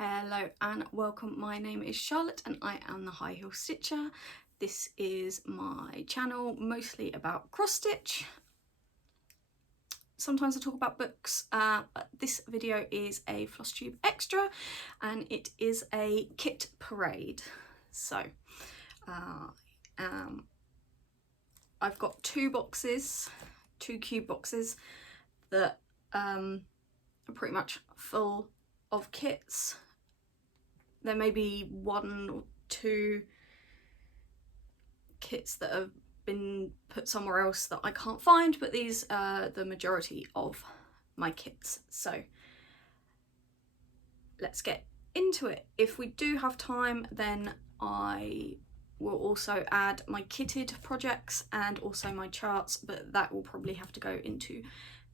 Hello and welcome, my name is Charlotte and I am the High Heel Stitcher. This is my channel mostly about cross stitch. Sometimes I talk about books, but this video is a Flosstube extra and it is a kit parade. So I've got two cube boxes that are pretty much full of kits. There may be one or two kits that have been put somewhere else that I can't find, but these are the majority of my kits. So let's get into it. If we do have time, then I will also add my kitted projects and also my charts, but that will probably have to go into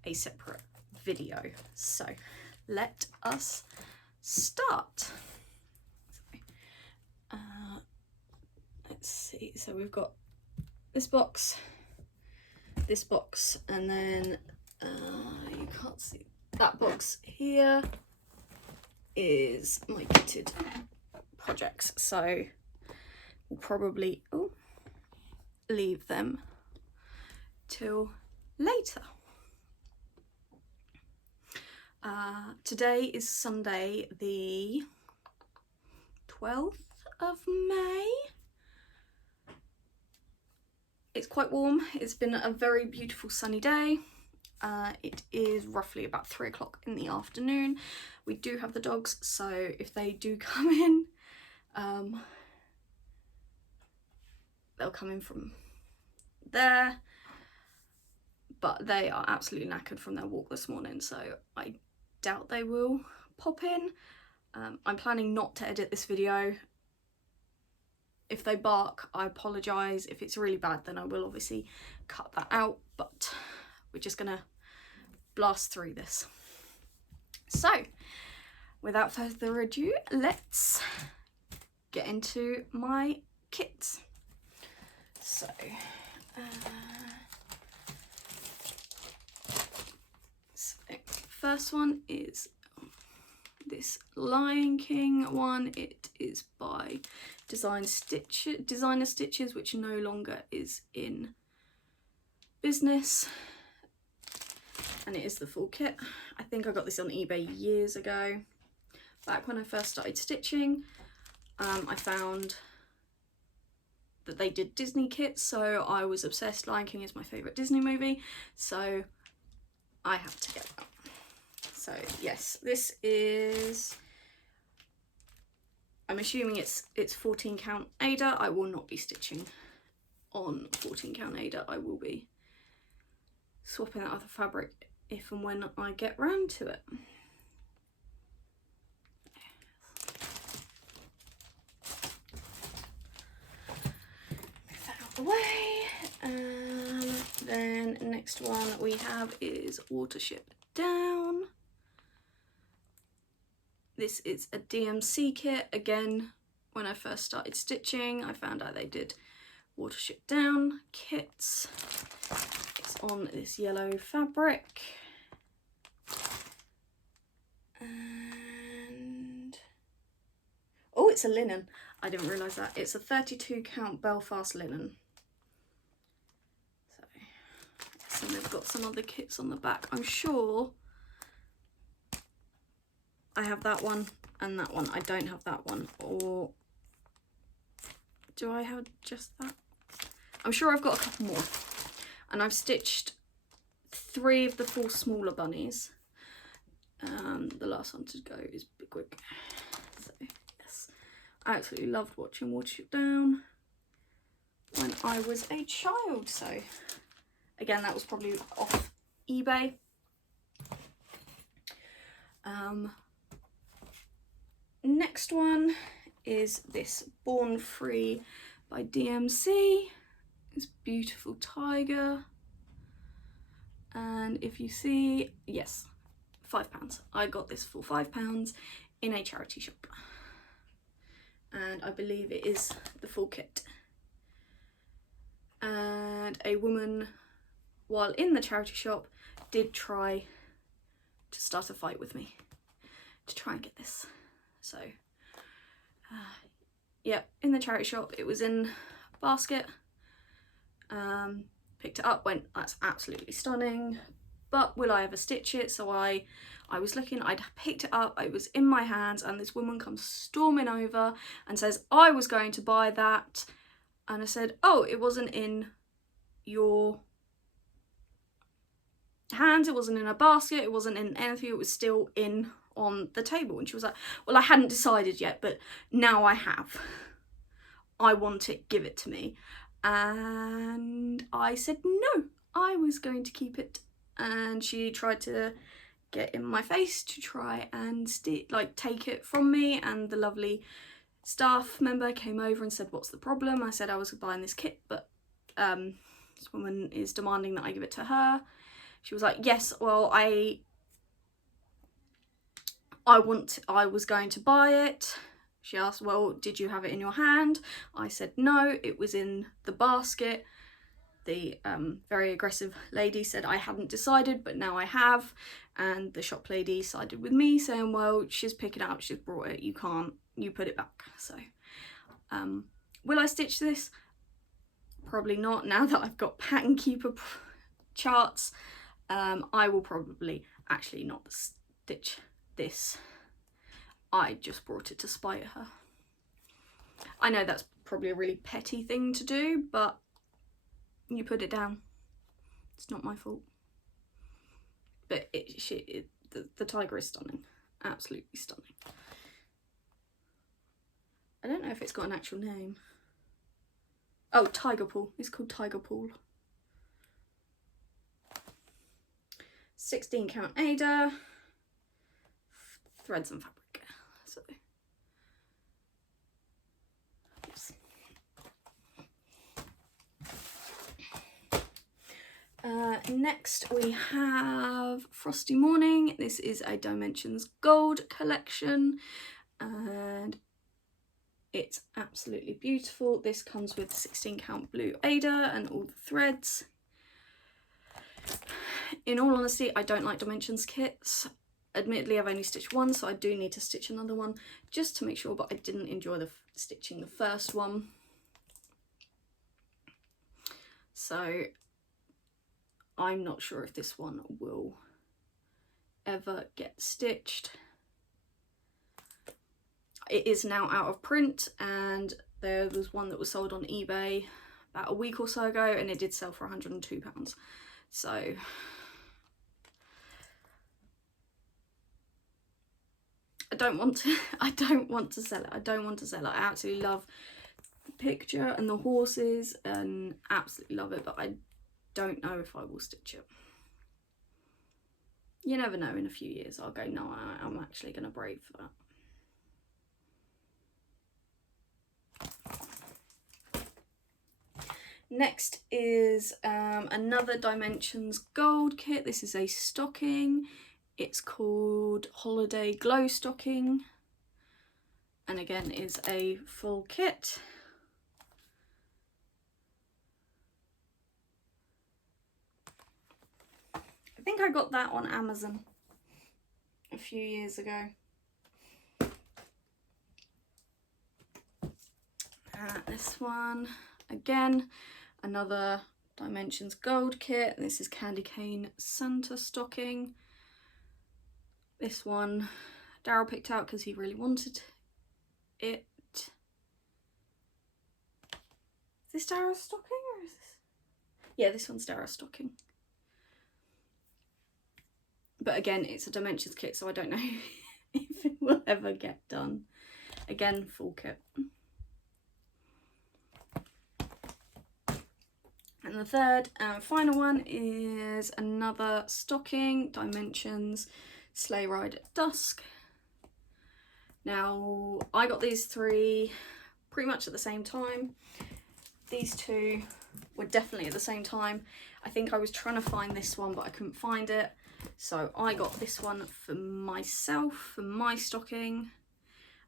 a separate video. So let us start. Let's see, so we've got this box, and then you can't see that box here is my kitted projects, so we'll probably leave them till later. Today is Sunday the 12th of May. It's quite warm. It's been a very beautiful sunny day. It is roughly about 3 o'clock in the afternoon. We do have the dogs, so if they do come in, they'll come in from there, but they are absolutely knackered from their walk this morning, so I doubt they will pop in. I'm planning not to edit this video. If they bark, I apologise. If it's really bad, then I will obviously cut that out, but we're just gonna blast through this. So without further ado, let's get into my kits. So first one is this Lion King one. It is by Designer Stitches, which no longer is in business, and it is the full kit. I think I got this on eBay years ago, back when I first started stitching. I found that they did Disney kits, so I was obsessed. Lion King is my favourite Disney movie, so I have to get that. So yes, this is, I'm assuming it's 14 count Ada. I will not be stitching on 14 count Ada. I will be swapping that other fabric if and when I get round to it. Move that out of the way. Then next one we have is Watership Down. This is a DMC kit. Again, when I first started stitching, I found out they did Watership Down kits. It's on this yellow fabric. And oh, it's a linen. I didn't realise that. It's a 32 count Belfast linen. So they've got some other kits on the back. I'm sure I have that one and that one. I don't have that one. Or do I have just that? I'm sure I've got a couple more. And I've stitched 3 of the 4 smaller bunnies. The last one to go is Big Wig. So yes, I absolutely loved watching Watership Down when I was a child. So again, that was probably off eBay. Next one is this Born Free by DMC. This beautiful tiger. And if you see, yes, £5. I got this for £5 in a charity shop. And I believe it is the full kit. And a woman, while in the charity shop, did try to start a fight with me to try and get this. So yeah, in the charity shop. It was in a basket. Picked it up, went, that's absolutely stunning, but will I ever stitch it? So I was looking, I'd picked it up, it was in my hands, and this woman comes storming over and says, I was going to buy that. And I said, oh, it wasn't in your hands, it wasn't in a basket, it wasn't in anything, it was still in on the table. And she was like, well, I hadn't decided yet, but now I have. I want it, give it to me. And I said no, I was going to keep it. And she tried to get in my face to try and take it from me, and the lovely staff member came over and said, what's the problem? I said I was buying this kit, but this woman is demanding that I give it to her. She was like, yes, well, I was going to buy it. She asked, well, did you have it in your hand? I said no, it was in the basket. The very aggressive lady said I hadn't decided, but now I have. And the shop lady sided with me, saying, well, she's picking it up, she's brought it, you put it back. So will I stitch this? Probably not. Now that I've got pattern keeper charts, I will probably actually not stitch this. I just brought it to spite her. I know that's probably a really petty thing to do, but you put it down. It's not my fault. But the tiger is stunning. Absolutely stunning. I don't know if it's got an actual name. Oh, Tiger Pool. It's called Tiger Pool. 16 count Ada. Threads and fabric. So, yes. Next we have Frosty Morning. This is a Dimensions Gold collection, and it's absolutely beautiful. This comes with 16 count blue Ada and all the threads. In all honesty, I don't like Dimensions kits. Admittedly, I've only stitched one, so I do need to stitch another one just to make sure, but I didn't enjoy stitching the first one. So I'm not sure if this one will ever get stitched. It is now out of print, and there was one that was sold on eBay about a week or so ago, and it did sell for £102. So I don't want to sell it. I don't want to sell it. I absolutely love the picture and the horses and absolutely love it, but I don't know if I will stitch it. You never know, in a few years I'll go, no, I'm actually going to brave for that. Next is another Dimensions Gold kit. This is a stocking. It's called Holiday Glow Stocking, and again is a full kit. I think I got that on Amazon a few years ago. This one, again, another Dimensions Gold kit. This is Candy Cane Santa stocking. This one Daryl picked out because he really wanted it. Is this Daryl's stocking, or is this? Yeah, this one's Daryl's stocking. But again, it's a Dimensions kit, so I don't know if it will ever get done. Again, full kit. And the third and final one is another stocking, Dimensions Sleigh Ride at Dusk. Now, I got these three pretty much at the same time. These two were definitely at the same time. I think I was trying to find this one, but I couldn't find it. So I got this one for myself, for my stocking.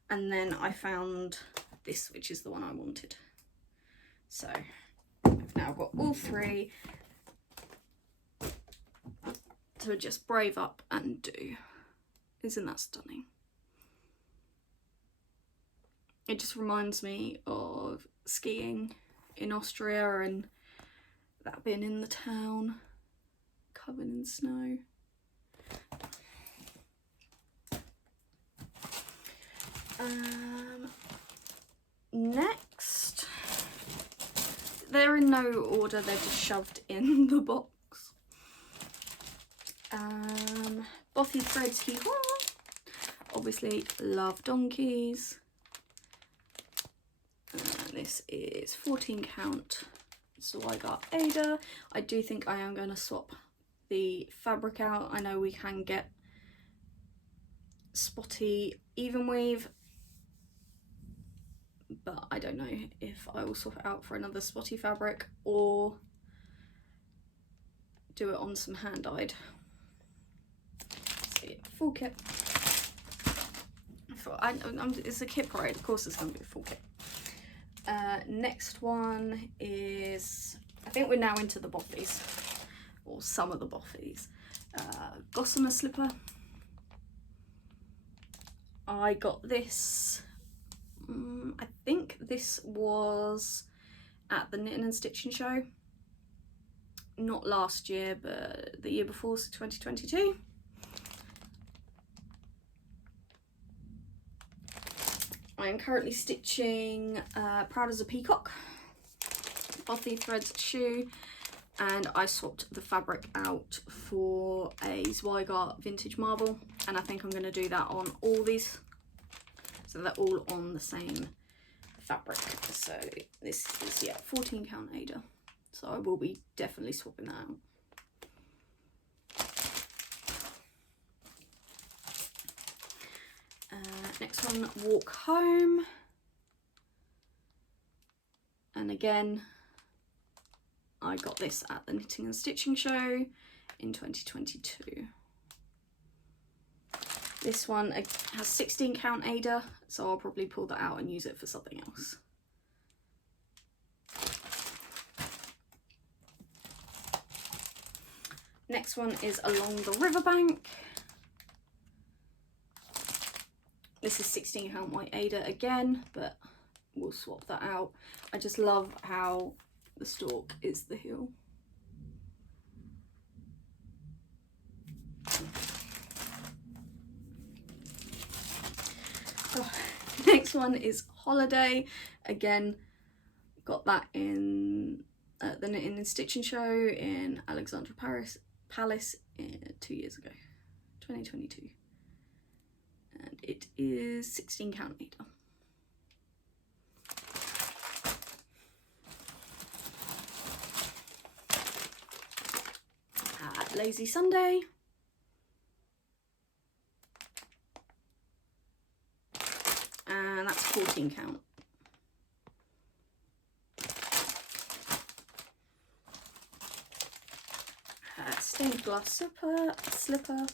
And then I found this, which is the one I wanted. So I've now got all three to just brave up and do. Isn't that stunning? It just reminds me of skiing in Austria and that being in the town covered in snow. Next, they're in no order, they're just shoved in the box. Bothy Threads Hee Haw. Obviously love donkeys. This is 14 count, so I got Ada. I do think I am going to swap the fabric out. I know we can get spotty even weave, but I don't know if I will swap it out for another spotty fabric or do it on some hand dyed. So yeah, full kit. It's a kit parade, of course it's going to be a full kit. Next one is, I think we're now into the bothies, or some of the bothies. Gossamer slipper. I got this, I think this was at the Knitting and Stitching show. Not last year, but the year before, so 2022. I am currently stitching Proud as a Peacock, Bothy Threads shoe, and I swapped the fabric out for a Zweigart vintage marble, and I think I'm going to do that on all these, so they're all on the same fabric. So this is, yeah, 14 count Ada, so I will be definitely swapping that out. Next one, Walk Home, and again I got this at the Knitting and Stitching show in 2022. This one has 16 count Ada, so I'll probably pull that out and use it for something else. Next one is Along the Riverbank. This is 16 count white Ada again, but we'll swap that out. I just love how the stalk is the heel. Oh, next one is Holiday. Again, got that in the Knitting and Stitching show in Alexandra Palace 2 years ago, 2022. And it is 16 count Ada. Lazy Sunday. And that's 14 count. Stained glass slipper.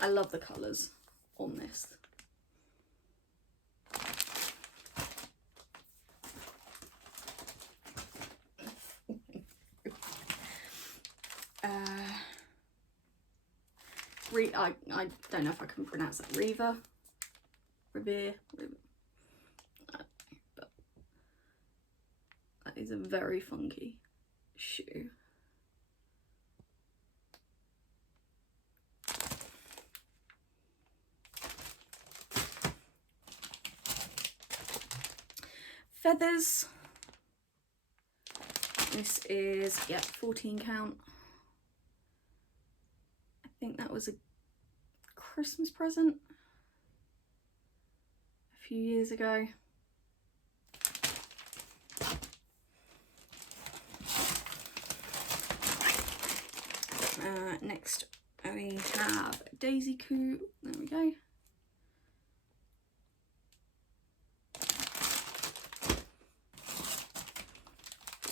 I love the colours on this. I don't know if I can pronounce that. Revere, but that is a very funky shoe. Feathers. This is, yeah, 14 count. I think that was a Christmas present a few years ago. Next we have Daisy Coo. There we go.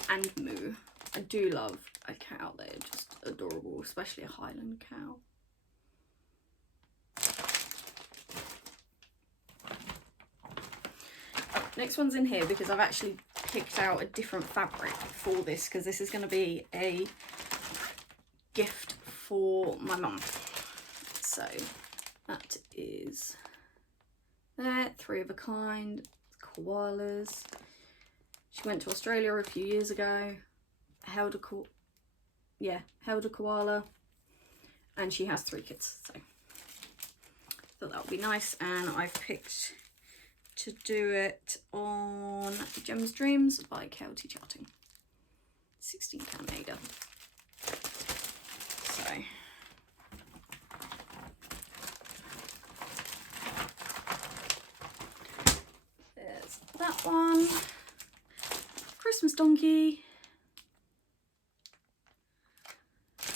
And Moo. I do love a cow, they're just adorable, especially a Highland cow. Next one's in here because I've actually picked out a different fabric for this, because this is going to be a gift for my mum. So that is there, 3 of a kind, koalas. She went to Australia a few years ago, held a koala, and she has 3 kids, so thought that would be nice. And I've picked to do it on Gem's Dreams by KLT Charting, 16 count Ada. So there's that one. Christmas donkey.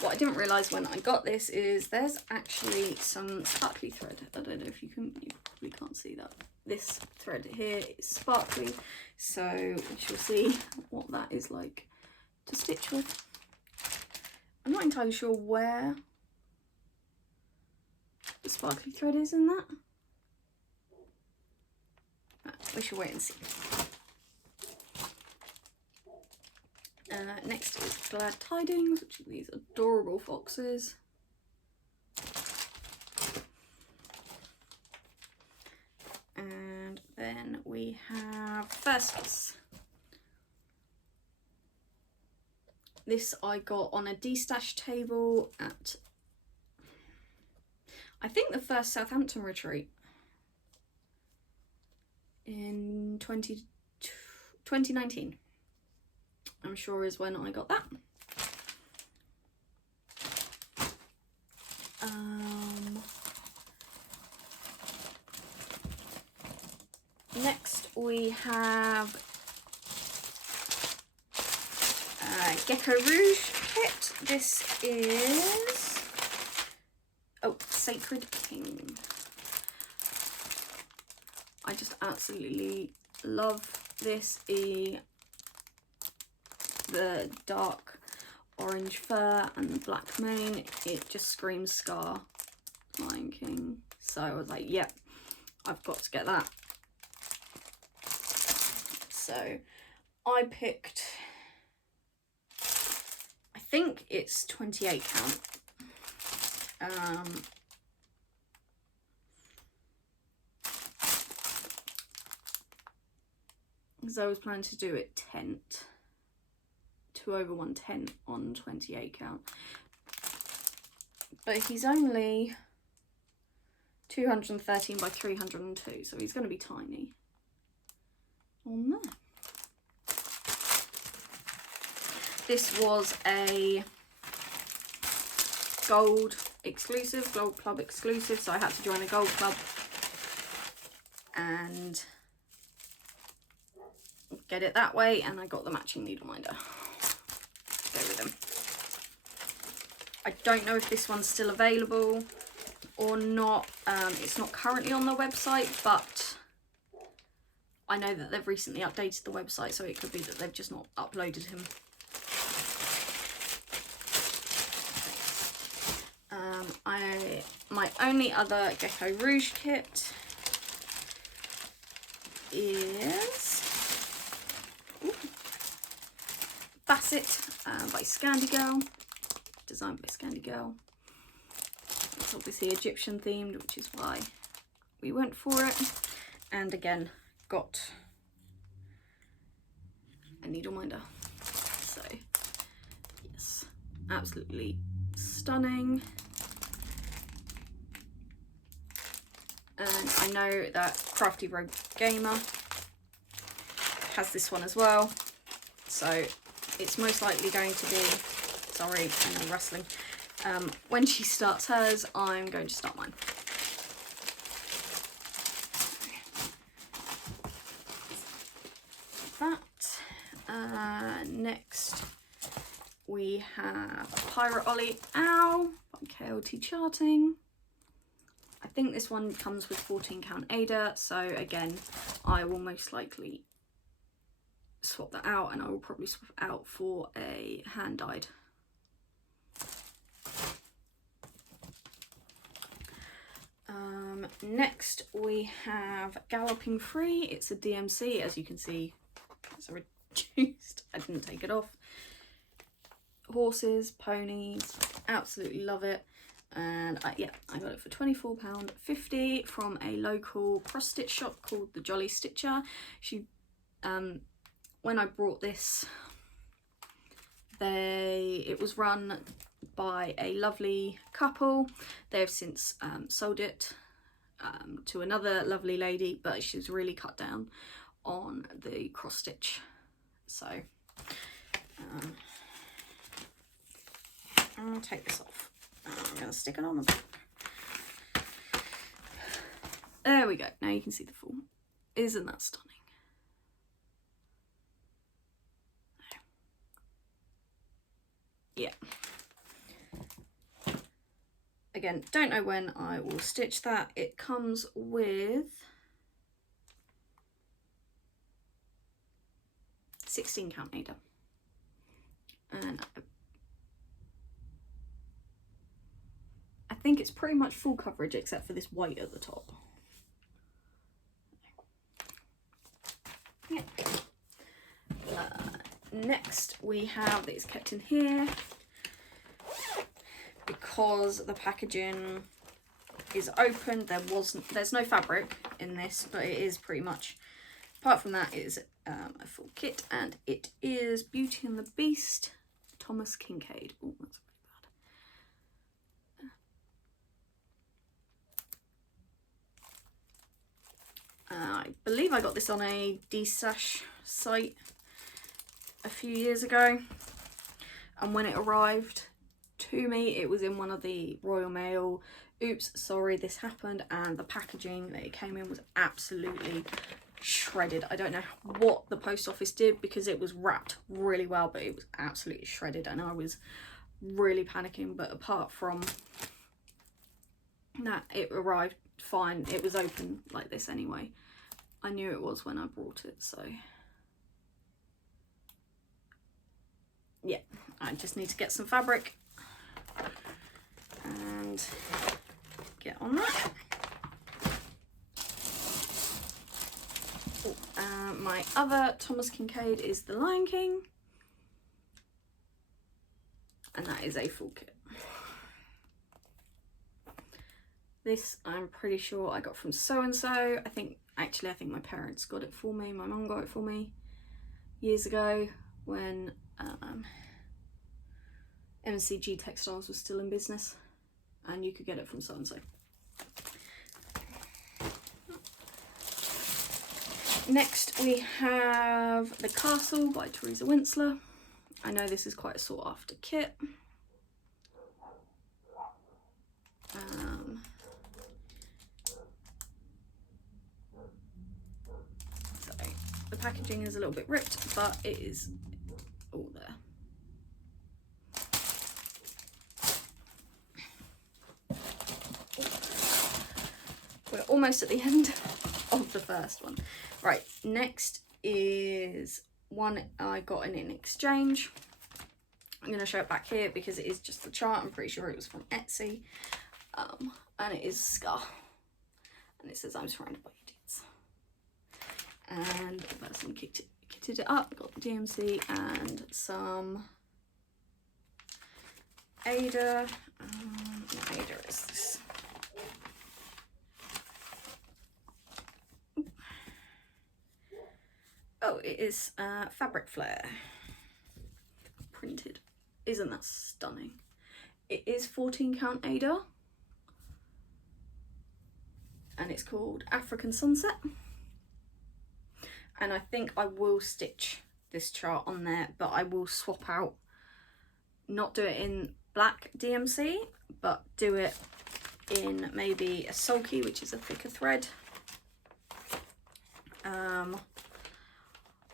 What I didn't realise when I got this is there's actually some sparkly thread. I don't know if you probably can't see that. This thread here is sparkly, so we shall see what that is like to stitch with. I'm not entirely sure where the sparkly thread is in that. But we shall wait and see. Next is Glad Tidings, which are these adorable foxes. And then we have First Kiss. This I got on a de-stash table at, I think, the first Southampton retreat in 2019. I'm sure is when I got that. Next we have Gecko Rouge kit. This is, oh, Sacred King. I just absolutely love this. The dark orange fur and the black mane, it just screams Scar, Lion King. So I was like, yep, I've got to get that. So I picked, I think it's 28 count. Because I was planning to do it tent. 2/110 on 28 count, but he's only 213 by 302, so he's going to be tiny on there. This was a gold club exclusive, so I had to join a gold club and get it that way, and I got the matching needle minder. Go with them. I don't know if this one's still available or not. It's not currently on the website, but I know that they've recently updated the website, so it could be that they've just not uploaded him. My only other Gecko Rouge kit is Bassett by Scandi Girl, designed by Scandi Girl. It's obviously Egyptian themed, which is why we went for it. And again, got a needle minder. So yes, absolutely stunning. And I know that Crafty Rogue Gamer has this one as well, so it's most likely going to be, sorry, I know, rustling. When she starts hers, I'm going to start mine. That. Next we have Pirate Ollie Owl by KLT Charting. I think this one comes with 14 count Ada, so again, I will most likely swap that out, and I will probably swap it out for a hand dyed. Next we have Galloping Free. It's a DMC, as you can see, it's reduced. I didn't take it off. Horses, ponies, absolutely love it. And yeah, I got it for £24.50 from a local cross stitch shop called the Jolly Stitcher. She, when I brought this, it was run by a lovely couple. They've since sold it to another lovely lady, but she's really cut down on the cross stitch. So I'll take this off. I'm going to stick it on the back. There we go. Now you can see the full. Isn't that stunning? Yeah. Again, don't know when I will stitch that. It comes with 16 count Ada. And I think it's pretty much full coverage except for this white at the top. Yeah. Next we have that is kept in here because the packaging is open. There's no fabric in this, but it is pretty much, apart from that, it is a full kit, and it is Beauty and the Beast, Thomas Kincaid. Oh, that's really bad. I believe I got this on a D-Stash site a few years ago, and when it arrived to me it was in one of the Royal Mail oops sorry this happened, and the packaging that it came in was absolutely shredded. I don't know what the post office did because it was wrapped really well, but it was absolutely shredded and I was really panicking. But apart from that, it arrived fine. It was open like this anyway. I knew it was when I brought it, so yeah, I just need to get some fabric and get on that. My other Thomas Kincaid is the Lion King, and that is a full kit. This I'm pretty sure I got from so-and-so. I think my parents got it for me. My mum got it for me years ago when MCG Textiles was still in business, and you could get it from so-and-so. Next we have The Castle by Teresa Winsler. I know this is quite a sought after kit. So the packaging is a little bit ripped, but it is all there. We're almost at the end of the first one. Right, next is one I got in exchange. I'm going to show it back here because it is just the chart. I'm pretty sure it was from Etsy. And it is Scar. And it says, "I'm surrounded by idiots." And the person kitted it up. Got the DMC and some Ada. What Ada is this? Oh, it is Fabric Flare printed. Isn't that stunning? It is 14 count Ada, and it's called African Sunset. And I think I will stitch this chart on there, but I will swap out, not do it in black DMC, but do it in maybe a sulky, which is a thicker thread.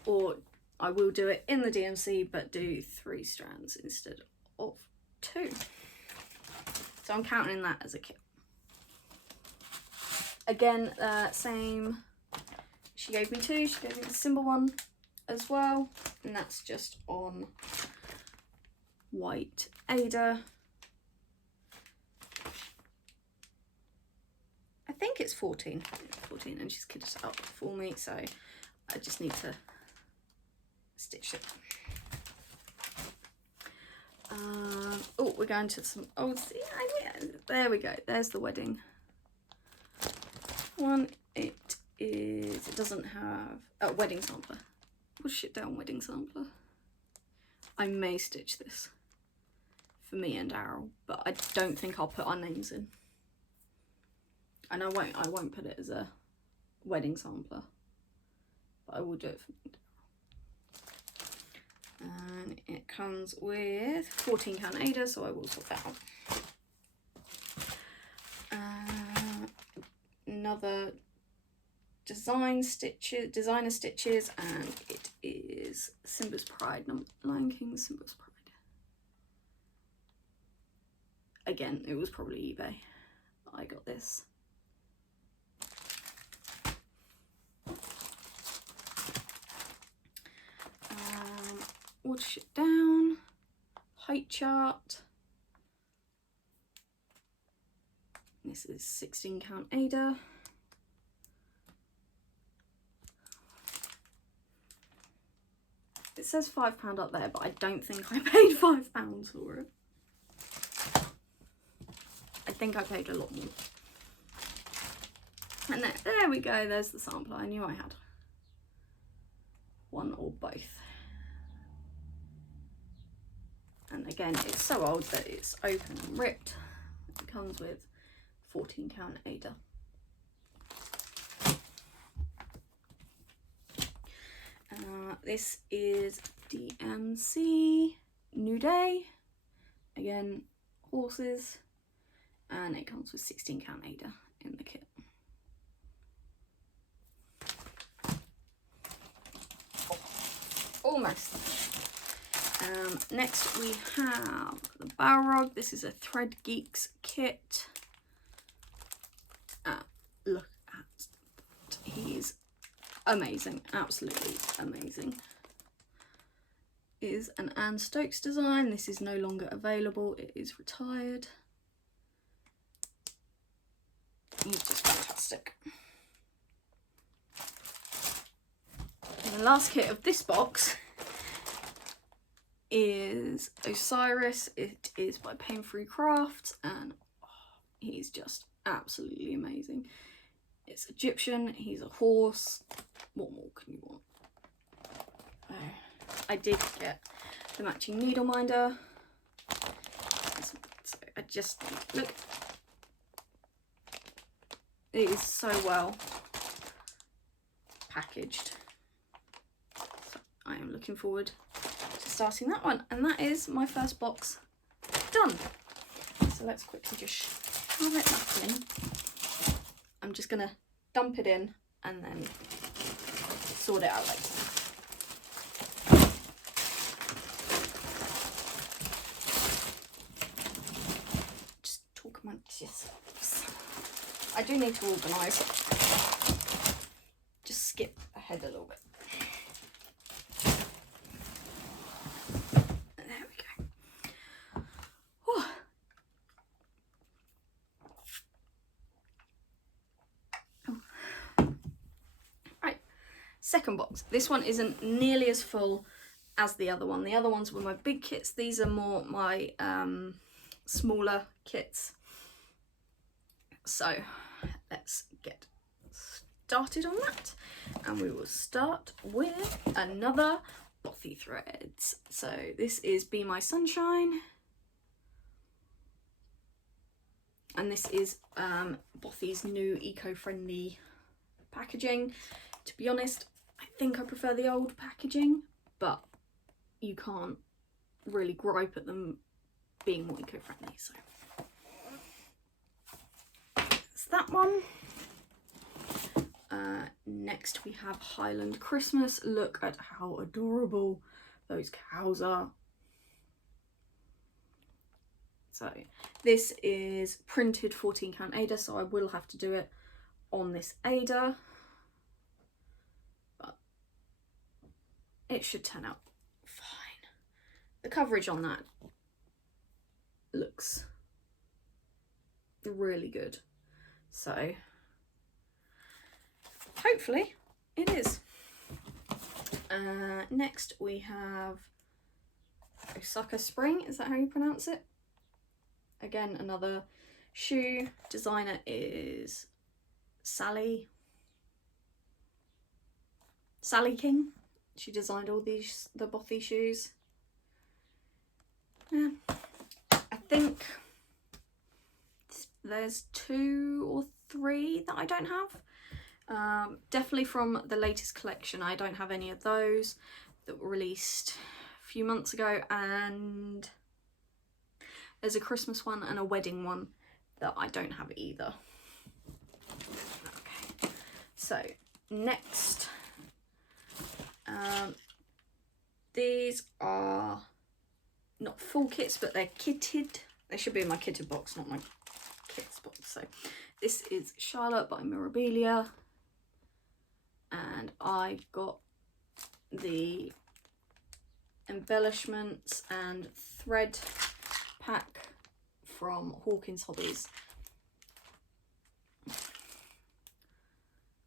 Or I will do it in the DMC, but do 3 strands instead of 2. So I'm counting that as a kit. Again, same. She gave me 2. She gave me the symbol one as well, and that's just on white Ada. I think it's 14. 14, and she's kitted it up for me, so I just need to stitch it. Oh, we're going to some, oh, see, yeah, there we go. There's the wedding one. It doesn't have, oh, wedding sampler. Push it down, wedding sampler. I may stitch this for me and Daryl, but I don't think I'll put our names in. And I won't put it as a wedding sampler, but I will do it for me and Daryl. And it comes with 14 count Ada, so I will sort that out. Another designer stitches, and it is Simba's Pride, Lion King Simba's Pride. Again, it was probably eBay. I got this. Wash it down, height chart. This is 16 count Ada. It says £5 up there, but I don't think I paid £5 for it. I think I paid a lot more. And there we go, there's the sampler. I knew I had one or both. And again, it's so old that it's open and ripped. It comes with 14 count Ada. This is DMC New Day. Again, horses. And it comes with 16 count Ada in the kit. Almost. Next we have the Balrog. This is a Thread Geeks kit. Look at that. He's amazing, absolutely amazing. It is an Anne Stokes design. This is no longer available. It is retired. He's just fantastic. And the last kit of this box is Osiris. It is by Pain Free Crafts, and he's just absolutely amazing. It's Egyptian, he's a horse. What more can you want? I did get the matching needle minder. So I just, look. It is so well packaged. So I am looking forward to starting that one. And that is my first box done. So let's quickly just shove it back in. I'm just going to dump it in and then sort it out later. Just talk amongst yourselves. I do need to organise. Just skip ahead a little bit. There we go. Whew. Right, second box. This one isn't nearly as full as the other one. The other ones were my big kits. These are more my smaller kits. So let's get started on that, and we will start with another Bothy Threads. So this is Be My Sunshine, and this is Bothy's new eco-friendly packaging. To be honest, I think I prefer the old packaging, but you can't really gripe at them being more eco-friendly, so that one. Next we have Highland Christmas. Look at how adorable those cows are. So this is printed 14 count Ada, so I will have to do it on this Ada, but it should turn out fine. The coverage on that looks really good. So hopefully it is. Next we have Osaka Spring, is that how you pronounce it? Again, another shoe. Designer is Sally King. She designed all the bothy shoes. Yeah. I think there's 2 or 3 that I don't have. Definitely from the latest collection, I don't have any of those that were released a few months ago, and there's a Christmas one and a wedding one that I don't have either. Okay, so next, these are not full kits, but they're kitted. They should be in my kitted box, not my kits box. So this is Charlotte by Mirabilia, and I got the embellishments and thread pack from Hawkins Hobbies.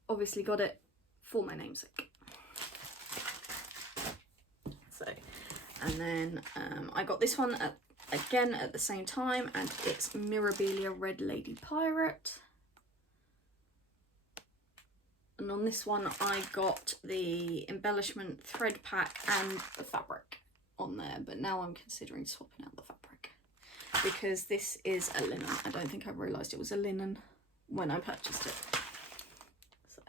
Obviously got it for my namesake. So, and then I got this one again at the same time, and it's Mirabilia Red Lady Pirate. And on this one I got the embellishment thread pack and the fabric on there, but now I'm considering swapping out the fabric because this is a linen. I don't think I realised it was a linen when I purchased it. So,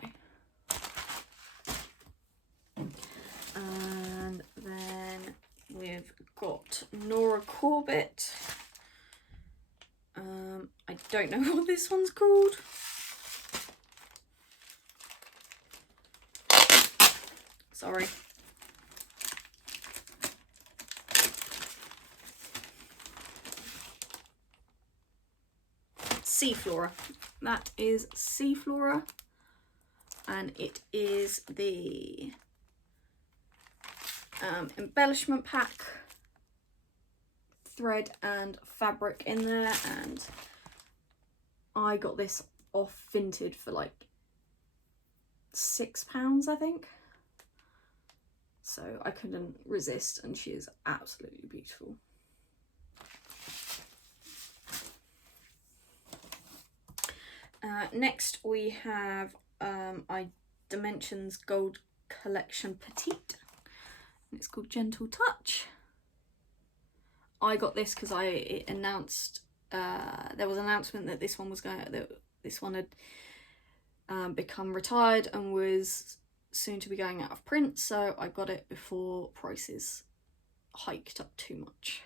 and then we've got Nora Corbett. I don't know what this one's called. Sorry. Sea Flora. That is Sea Flora, and it is the embellishment pack, thread and fabric in there, and I got this off Vinted for like £6, I think. So I couldn't resist, and she is absolutely beautiful. Next we have Dimensions Gold Collection Petite, and it's called Gentle Touch. I got this because it announced there was an announcement that this one was had become retired and was soon to be going out of print, so I got it before prices hiked up too much,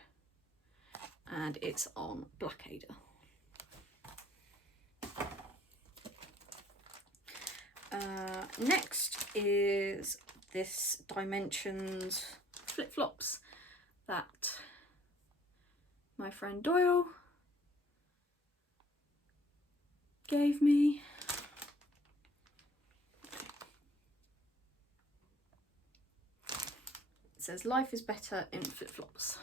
and it's on Blackadder. Next is this Dimensions flip-flops that my friend Doyle gave me. It says life is better in flip-flops,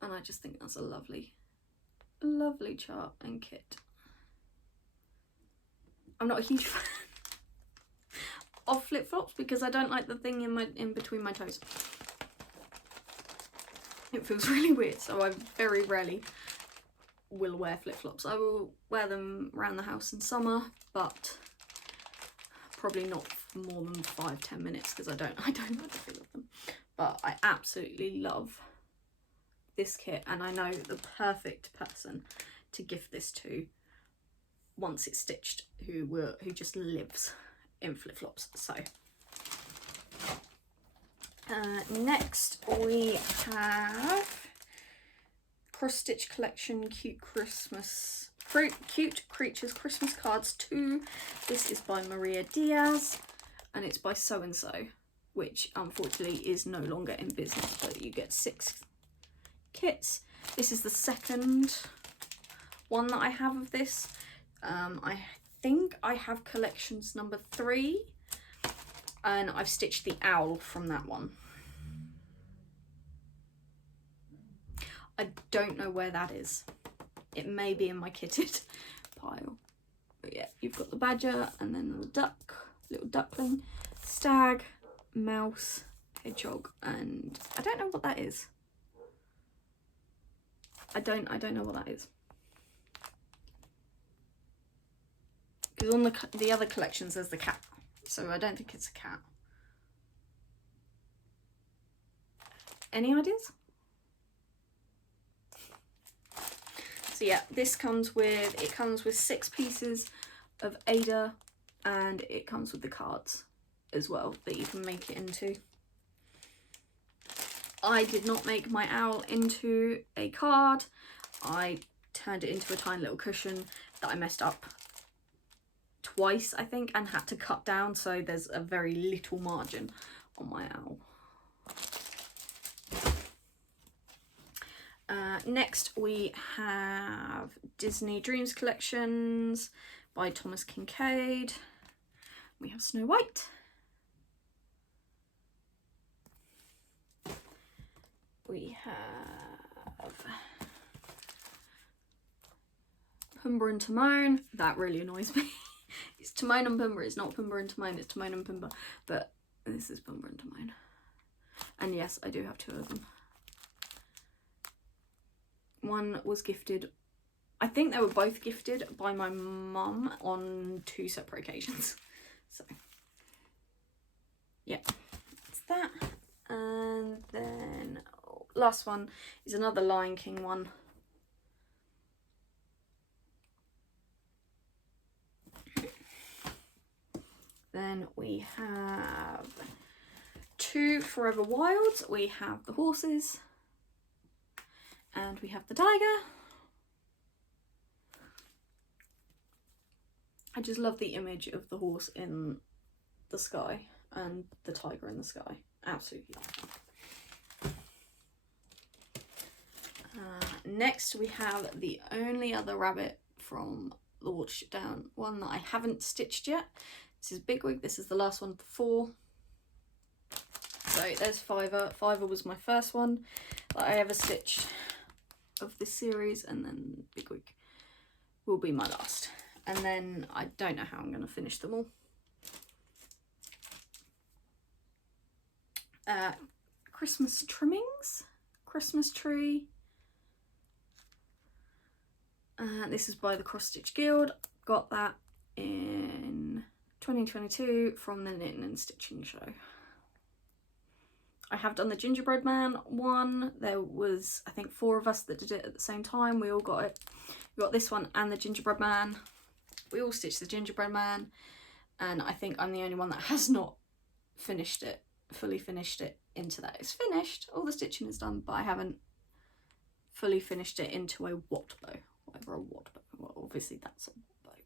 and I just think that's a lovely chart and kit. I'm not a huge fan of flip-flops because I don't like the thing in between my toes. It feels really weird, so I very rarely will wear flip-flops. I will wear them around the house in summer, but probably not for more than 5-10 minutes because I don't like the feel of them. But I absolutely love this kit, and I know the perfect person to gift this to once it's stitched, who just lives in flip-flops. So next we have Cross Stitch Collection Cute Creatures Christmas Cards 2. This is by Maria Diaz, and it's by So and So, which unfortunately is no longer in business, but you get 6 kits. This is the second one that I have of this. I think I have collections number 3, and I've stitched the owl from that one. I don't know where that is. It may be in my kitted pile. But yeah, you've got the badger, and then the duck, little duckling, stag, mouse, hedgehog, and I don't know what that is. I don't know what that is. Because on the other collections there's the cat, so I don't think it's a cat. Any ideas? So yeah, this comes with, it comes with 6 pieces of Ada, and it comes with the cards as well that you can make it into. I did not make my owl into a card. I turned it into a tiny little cushion that I messed up twice, I think, and had to cut down, so there's a very little margin on my owl. Next we have Disney Dreams Collections by Thomas Kincaid. We have Snow White. We have Pumbaa and Timon. That really annoys me. It's Timon and Pumbaa, it's not Pumbaa and Timon, it's Timon and Pumbaa. But this is Pumbaa and Timon. And yes, I do have 2 of them. One was gifted, I think they were both gifted by my mum on 2 separate occasions. So, yeah, that's that. And then last one is another Lion King one. Then we have 2 Forever Wilds. We have the horses and we have the tiger. I just love the image of the horse in the sky and the tiger in the sky. Absolutely love it. Next we have the only other rabbit from the Watership Down one that I haven't stitched yet. This is Bigwig. This is the last one of the 4. So there's Fiver. Fiver was my first one that I ever stitched of this series, and then Bigwig will be my last. And then I don't know how I'm going to finish them all. Christmas trimmings, Christmas tree. This is by the Cross Stitch Guild. Got that in 2022 from the Knitting and Stitching Show. I have done the Gingerbread Man one. There was, I think, 4 of us that did it at the same time. We all got it. We got this one and the Gingerbread Man. We all stitched the Gingerbread Man, and I think I'm the only one that has not finished it, fully finished it into that. It's finished, all the stitching is done, but I haven't fully finished it into a what bow, whatever a what bow. Well, obviously that's a what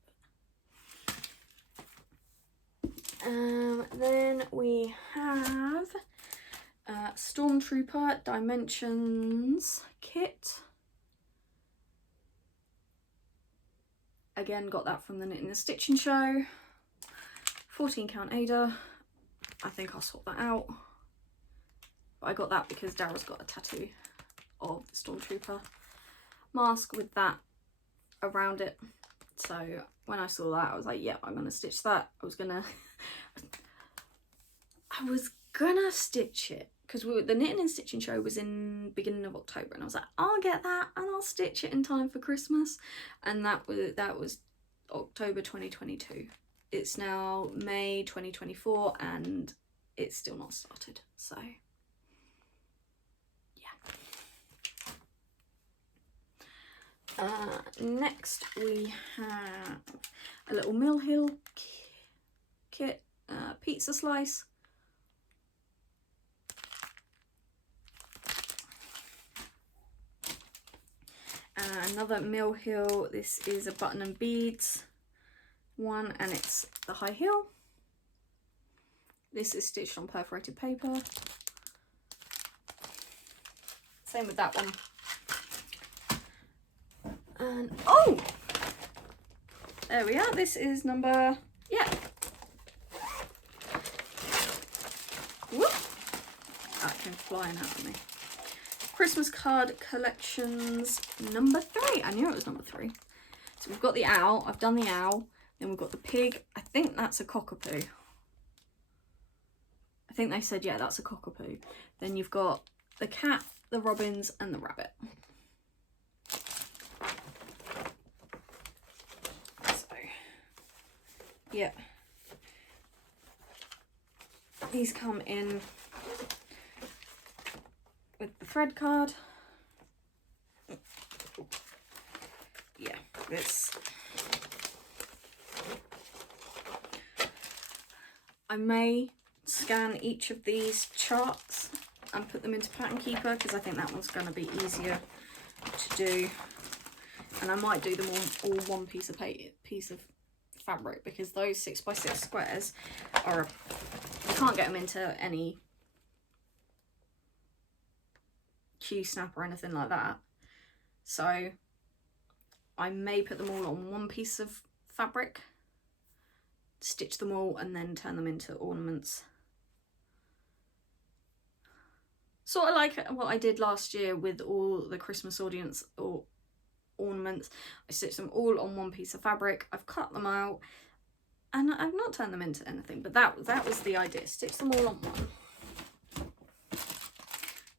bow. Then we have Stormtrooper Dimensions kit. Again, got that from the Knitting and Stitching Show. 14 count Ada. I think I'll swap that out. But I got that because Dara's got a tattoo of the Stormtrooper mask with that around it. So when I saw that, I was like, yeah, I'm gonna stitch that. I was gonna stitch it because the Knitting and Stitching Show was in beginning of October, and I was like, I'll get that and I'll stitch it in time for Christmas. And that was October 2022. It's now May 2024 and it's still not started, so yeah. Next we have a little Mill Hill kit, pizza slice. Another Mill Hill. This is a button and beads one, and it's the high heel. This is stitched on perforated paper. Same with that one. And oh, there we are. This is number, yeah. Whoop! That came flying out of me. Christmas card collections number 3. I knew it was number 3. So we've got the owl. I've done the owl. Then we've got the pig. I think that's a cockapoo. I think they said, yeah, that's a cockapoo. Then you've got the cat, the robins, and the rabbit. So, yeah. These come in with the thread card. Yeah, this. I may scan each of these charts and put them into Pattern Keeper because I think that one's going to be easier to do. And I might do them all one piece of fabric, because those 6x6 squares are, you can't get them into any Q snap or anything like that. So I may put them all on one piece of fabric, stitch them all, and then turn them into ornaments. Sort of like what I did last year with all the Christmas audience or ornaments. I stitched them all on one piece of fabric, I've cut them out, and I've not turned them into anything, but that was the idea. Stitch them all on one.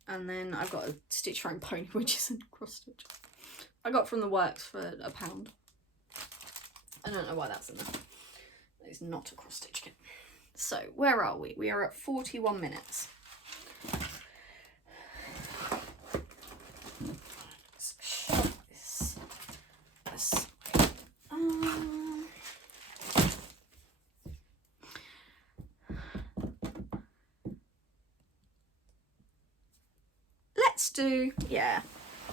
And then I've got a stitch frame pony, which is a cross stitch. I got from the works for £1. I don't know why that's in there. It's not a cross stitch kit. So where are we? We are at 41 minutes. Let's shove this. Let's do, yeah,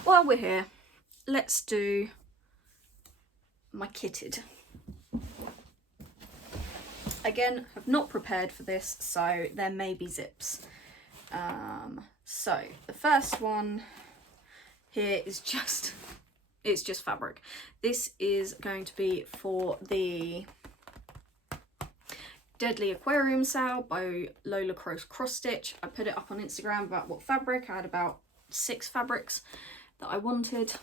while we're here, let's do my kitted. Again, have not prepared for this, so there may be zips. So the first one here is just, it's just fabric. This is going to be for the Deadly Aquarium sale by Lola Cross Stitch. I put it up on Instagram about what fabric. I had about 6 fabrics that I wanted.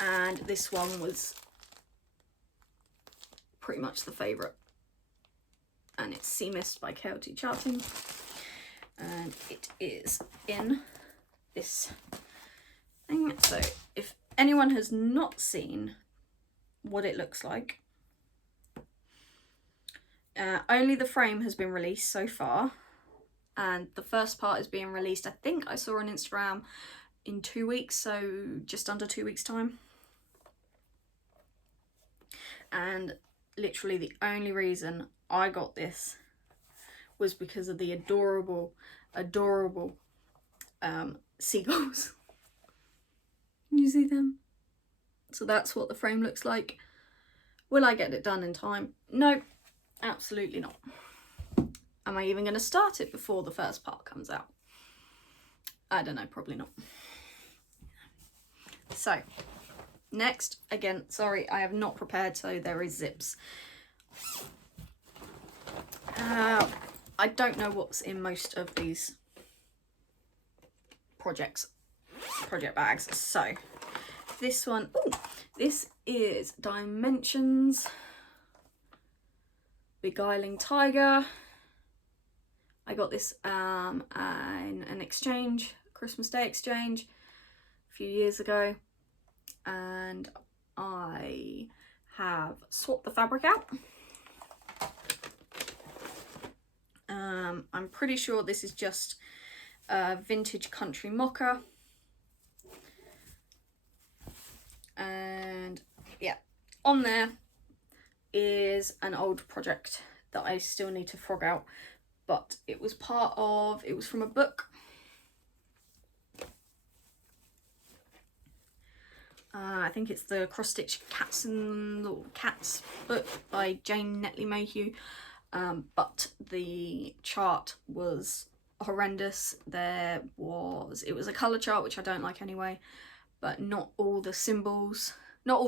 And this one was pretty much the favourite. And it's Sea Mist by KLT Charting. And it is in this thing. So if anyone has not seen what it looks like, only the frame has been released so far. And the first part is being released, I think I saw on Instagram, in 2 weeks, so just under 2 weeks time. And literally the only reason I got this was because of the adorable seagulls. Can you see them? So that's what the frame looks like. Will I get it done in time? No, absolutely not. Am I even going to start it before the first part comes out? I don't know, probably not. So, next, again, sorry, I have not prepared, so there is zips. I don't know what's in most of these project bags. So, this one, ooh, this is Dimensions Beguiling Tiger. I got this in an exchange, Christmas Day exchange, a few years ago, and I have swapped the fabric out. I'm pretty sure this is just a vintage country mocha, and yeah, on there is an old project that I still need to frog out, but it was from a book. I think it's the Cross Stitch Cats book by Jane Netley Mayhew, but the chart was horrendous. It was a colour chart, which I don't like anyway, but not all the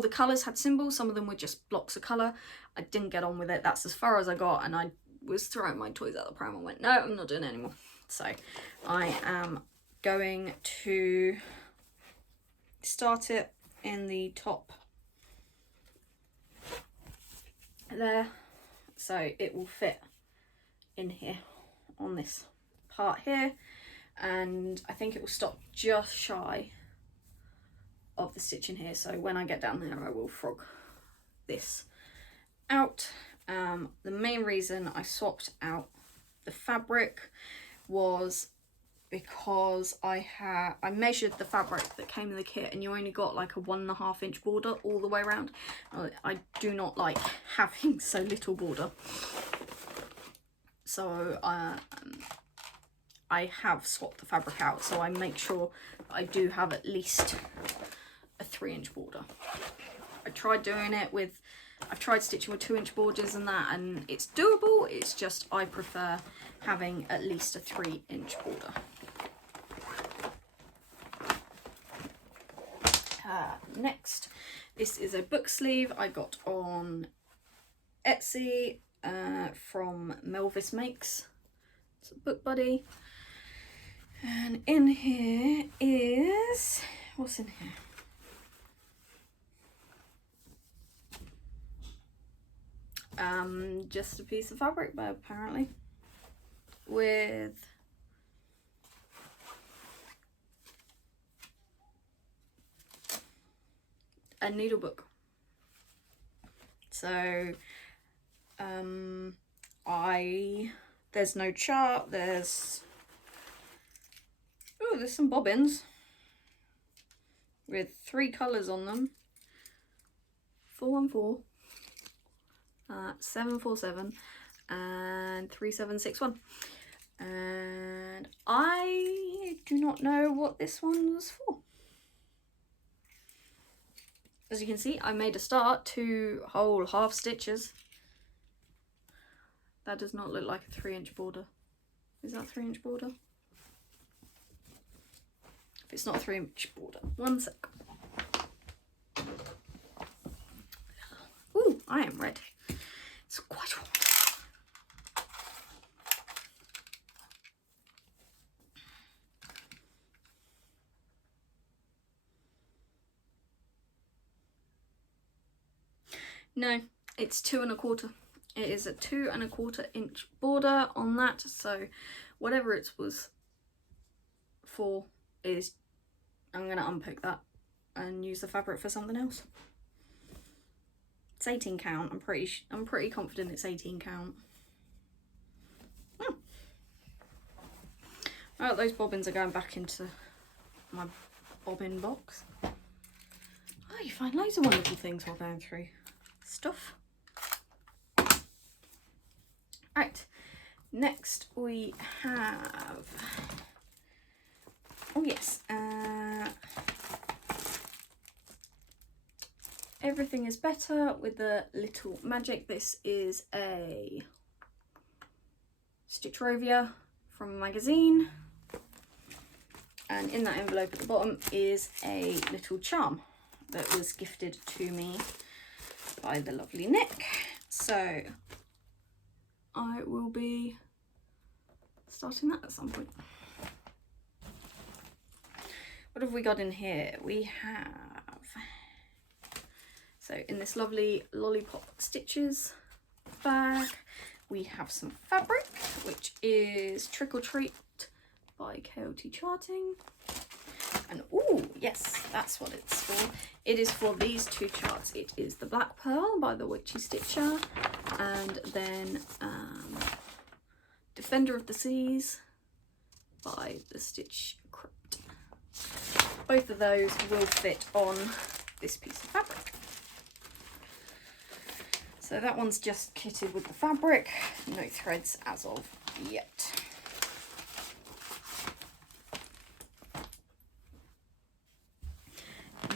colours had symbols. Some of them were just blocks of colour. I didn't get on with it. That's as far as I got, and I was throwing my toys out the pram and went, no, I'm not doing it anymore. So I am going to start it in the top there, so it will fit in here on this part here, and I think it will stop just shy of the stitch in here. So when I get down there, I will frog this out. The main reason I swapped out the fabric was because I measured the fabric that came in the kit, and you only got like a 1.5 inch border all the way around. I do not like having so little border, so I have swapped the fabric out, so I make sure I do have at least a 3 inch border. I tried doing it with, I've tried stitching with 2 inch borders and that, and it's doable. It's just I prefer having at least a 3 inch border. Next, this is a book sleeve I got on Etsy from Melvis Makes. It's a book buddy. And in here is, what's in here? Just a piece of fabric, but apparently, with a needle book. So there's no chart, there's some bobbins with 3 colours on them: 414, 747 and 3761, and I do not know what this one was for. As you can see, I made a start, 2 whole half stitches. That does not look like a 3 inch border. Is that a 3 inch border? If it's not a 3 inch border, one sec. Ooh, I am red. It's quite warm. No, it's 2 1/4. It is a 2 1/4 inch border on that, so whatever it was for is, I'm gonna unpick that and use the fabric for something else. It's 18 count. I'm pretty confident it's 18 count. Well, those bobbins are going back into my bobbin box. Oh, you find loads of wonderful things while going through stuff. Right, next we have, oh yes, Everything is Better with a Little Magic. This is a Stitchrovia from a magazine, and in that envelope at the bottom is a little charm that was gifted to me by the lovely Nick. So I will be starting that at some point. What have we got in here? We have, so in this lovely Lollipop Stitches bag, we have some fabric, which is Trick or Treat by KLT Charting. And oh yes, that's what it's for. It is for these 2 charts. It is the Black Pearl by the Witchy Stitcher, and then Defender of the Seas by the Stitch Crypt. Both of those will fit on this piece of fabric. So that one's just kitted with the fabric, no threads as of yet.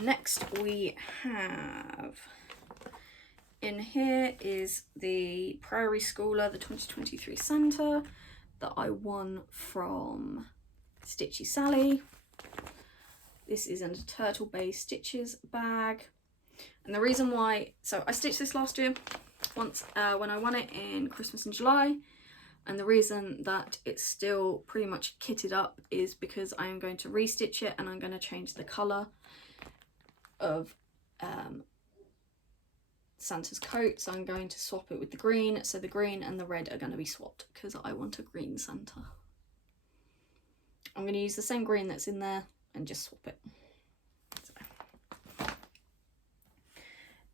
Next we have, in here is the Prairie Schooler, the 2023 Santa that I won from Stitchy Sally. This is in a Turtle Bay Stitches bag. And the reason why, so I stitched this last year once when I won it in Christmas in July. And the reason that it's still pretty much kitted up is because I am going to restitch it, and I'm going to change the colour of Santa's coat, so I'm going to swap it with the green. So the green and the red are going to be swapped because I want a green Santa. I'm going to use the same green that's in there and just swap it. So.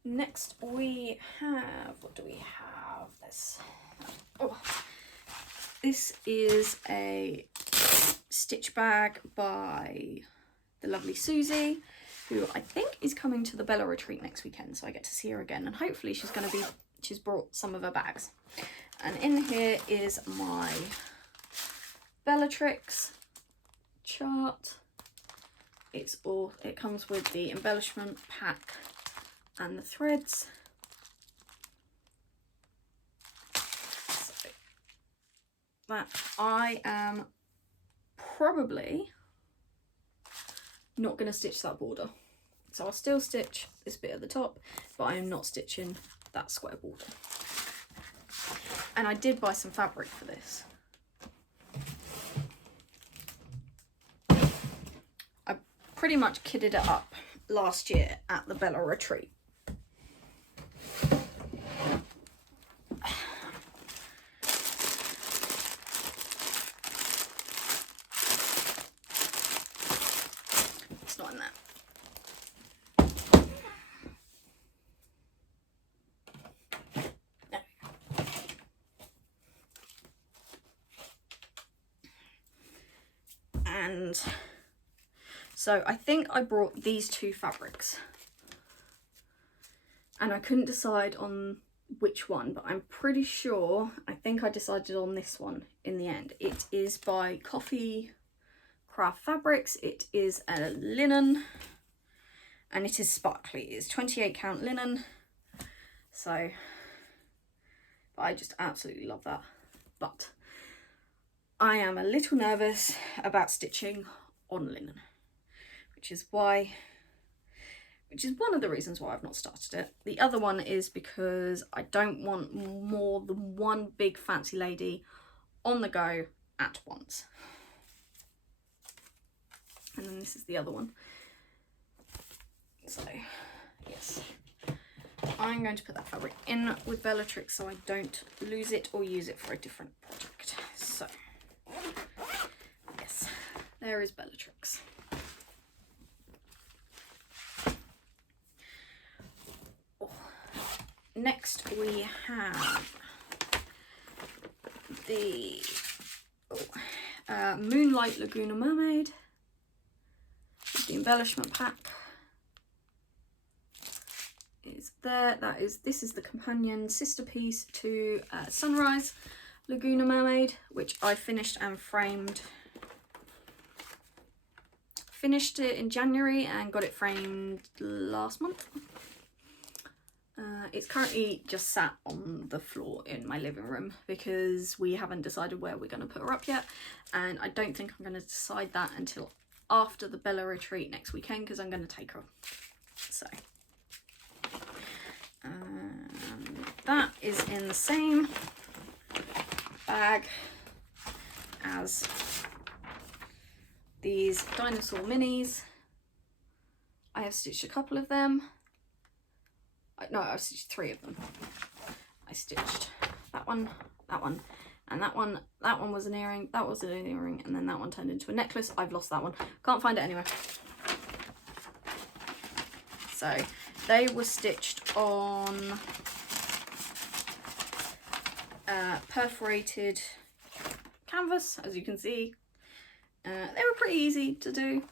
Next we have, what do we have? This is a stitch bag by the lovely Susie, who I think is coming to the Bella retreat next weekend, so I get to see her again, and hopefully she's brought some of her bags. And in here is my Bellatrix chart. It comes with the embellishment pack and the threads. So that I am probably not going to stitch that border. So I'll still stitch this bit at the top, but I am not stitching that square border. And I did buy some fabric for this. I pretty much kitted it up last year at the Bella retreat. It's not in there. And so I think I brought these two fabrics and I couldn't decide on which one, but I'm pretty sure I think I decided on this one in the end. It is by Coffee Craft Fabrics. It is a linen and it is sparkly. It's 28 count linen, so but I just absolutely love that. But I am a little nervous about stitching on linen, which is one of the reasons why I've not started it. The other one is because I don't want more than one big fancy lady on the go at once. And then this is the other one. So yes, I'm going to put that fabric in with Bellatrix so I don't lose it or use it for a different project. So yes, there is Bellatrix. Next we have the Moonlight Laguna Mermaid, the embellishment pack is there. This is the companion sister piece to Sunrise Laguna Mermaid, which I finished and framed. Finished it in January and got it framed last month. It's currently just sat on the floor in my living room because we haven't decided where we're going to put her up yet, and I don't think I'm going to decide that until after the Bella retreat next weekend because I'm going to take her. So that is in the same bag as these dinosaur minis. I have stitched a couple of them. No, I stitched 3 of them. I stitched that one, and that one. That one was an earring, that was an earring, and then that one turned into a necklace. I've lost that one. Can't find it anywhere. So they were stitched on perforated canvas, as you can see. They were pretty easy to do.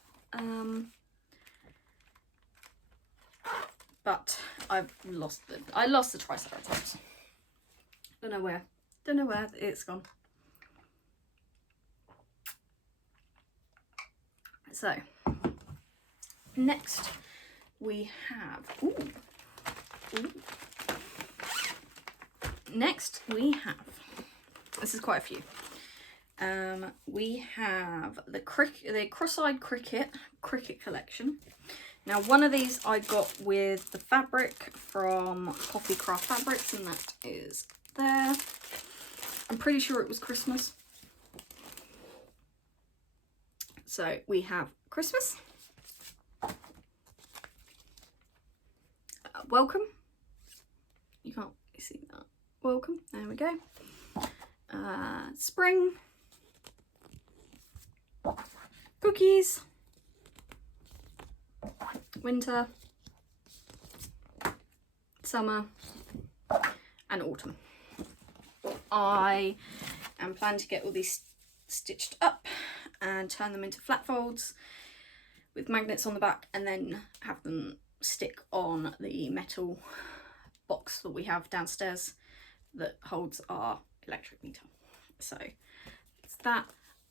But I lost the Triceratops. Don't know where it's gone. So next we have this is quite a few. We have the cross-eyed cricket collection. Now, one of these I got with the fabric from Coffee Craft Fabrics, and that is there. I'm pretty sure it was Christmas. So we have Christmas. Welcome. You can't see that. Welcome. There we go. Spring. Cookies. Winter. Summer. And autumn. I am planning to get all these stitched up and turn them into flat folds with magnets on the back, and then have them stick on the metal box that we have downstairs that holds our electric meter. So it's that.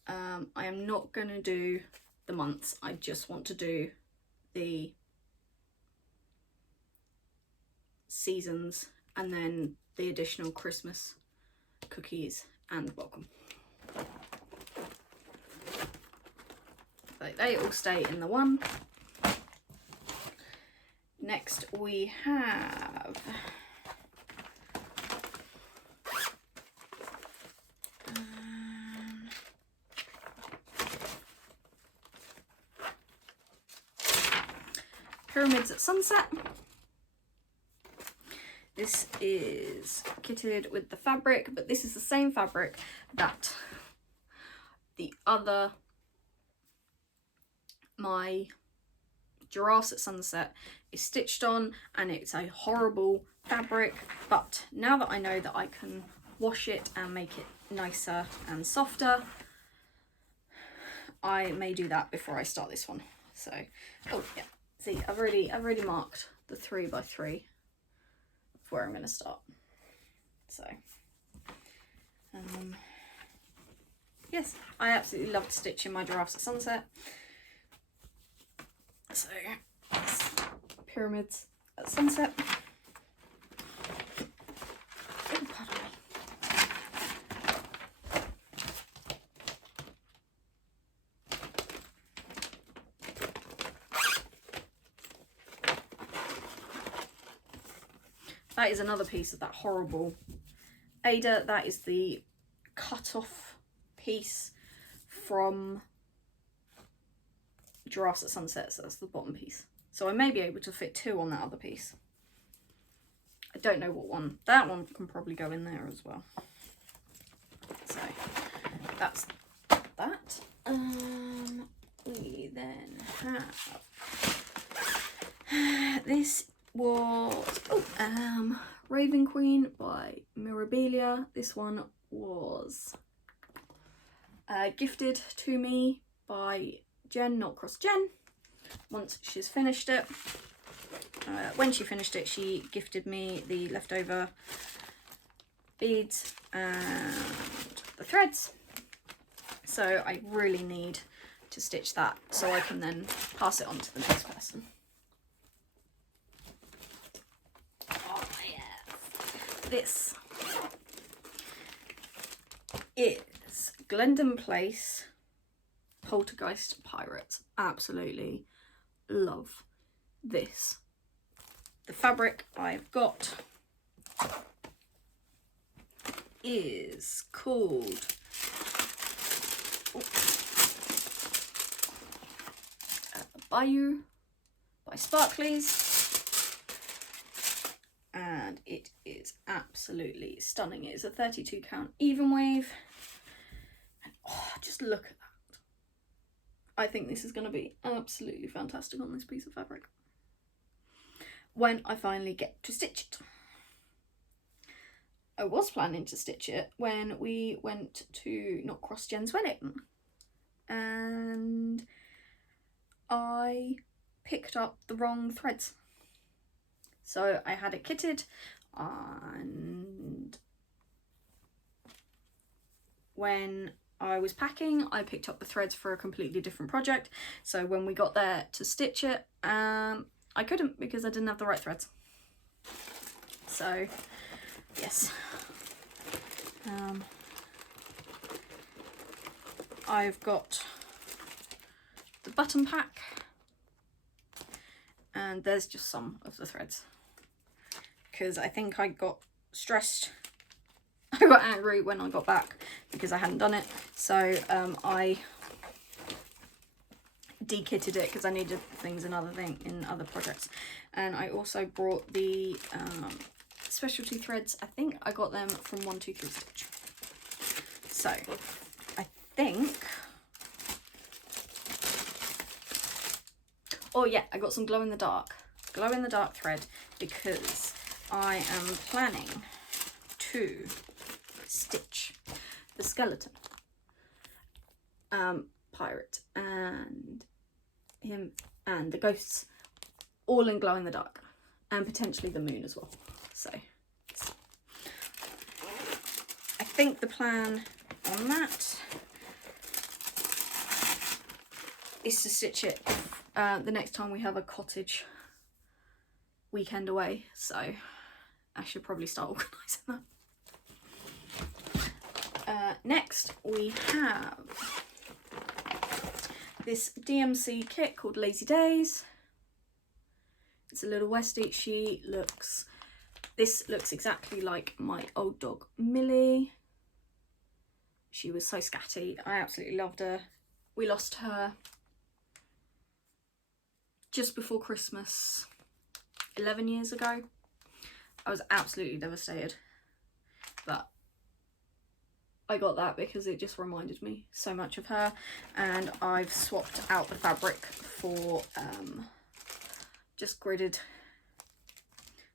I am not going to do the months, I just want to do the seasons and then the additional Christmas cookies and welcome. So they all stay in the one. Next we have Pyramids at Sunset. This is kitted with the fabric, but this is the same fabric that the other, my Giraffes at Sunset, is stitched on, and it's a horrible fabric, but now that I know that I can wash it and make it nicer and softer, I may do that before I start this one. So, oh yeah, see, I've already marked the 3x3 of where I'm going to start. So, yes, I absolutely love stitching my Giraffes at Sunset. So, yes, Pyramids at Sunset. Oh, pardon me. That is another piece of that horrible Ada. That is the cut-off piece from Giraffes at Sunset, so that's the bottom piece. So I may be able to fit 2 on that other piece. I don't know what one. That one can probably go in there as well. So that's that. We then have this was Raven Queen by Mirabilia. This one was gifted to me by Jen, not Cross Jen, once she's finished it. When she finished it, she gifted me the leftover beads and the threads. So I really need to stitch that so I can then pass it on to the next person. Oh yes. This is Glendon Place Poltergeist Pirates. Absolutely love this. The fabric I've got is called Bayou by Sparklies, and it is absolutely stunning. It is a 32 count even wave, and oh, just look at that. I think this is going to be absolutely fantastic on this piece of fabric when I finally get to stitch it. I was planning to stitch it when we went to Not Cross Jen's wedding, and I picked up the wrong threads. So I had it kitted, and when I was packing, I picked up the threads for a completely different project. So when we got there to stitch it, I couldn't because I didn't have the right threads. So, yes. I've got the button pack, and there's just some of the threads because I think I got stressed. I got angry when I got back because I hadn't done it, so I de-kitted it because I needed things in other projects. And I also brought the specialty threads. I think I got them from 123 Stitch. So I think, oh yeah, I got some glow in the dark thread because I am planning to stitch the skeleton, pirate, and him and the ghosts all in glow in the dark, and potentially the moon as well. So I think the plan on that is to stitch it the next time we have a cottage weekend away, so I should probably start organising that. Next we have this DMC kit called Lazy Days. It's a little Westie. This looks exactly like my old dog Millie. She was so scatty. I absolutely loved her. We lost her just before Christmas 11 years ago. I was absolutely devastated, but I got that because it just reminded me so much of her, and I've swapped out the fabric for just gridded.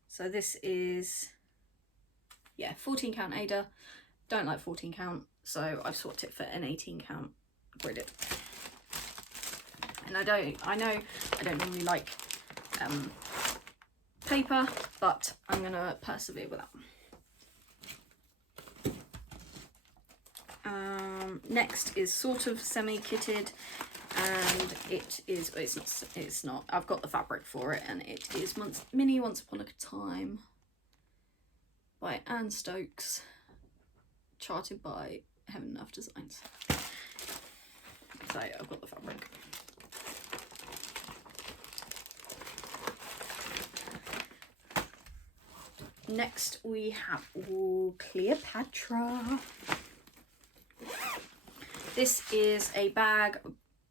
So this is, yeah, 14 count Ada. Don't like 14 count, so I've swapped it for an 18 count gridded. And I know I don't normally like paper, but I'm gonna persevere with that. Next is sort of semi-kitted, and it's not, I've got the fabric for it, and it is Mini Once Upon a Time by Anne Stokes, charted by Heaven Enough Designs. So I've got the fabric. Next we have Cleopatra. This is a bag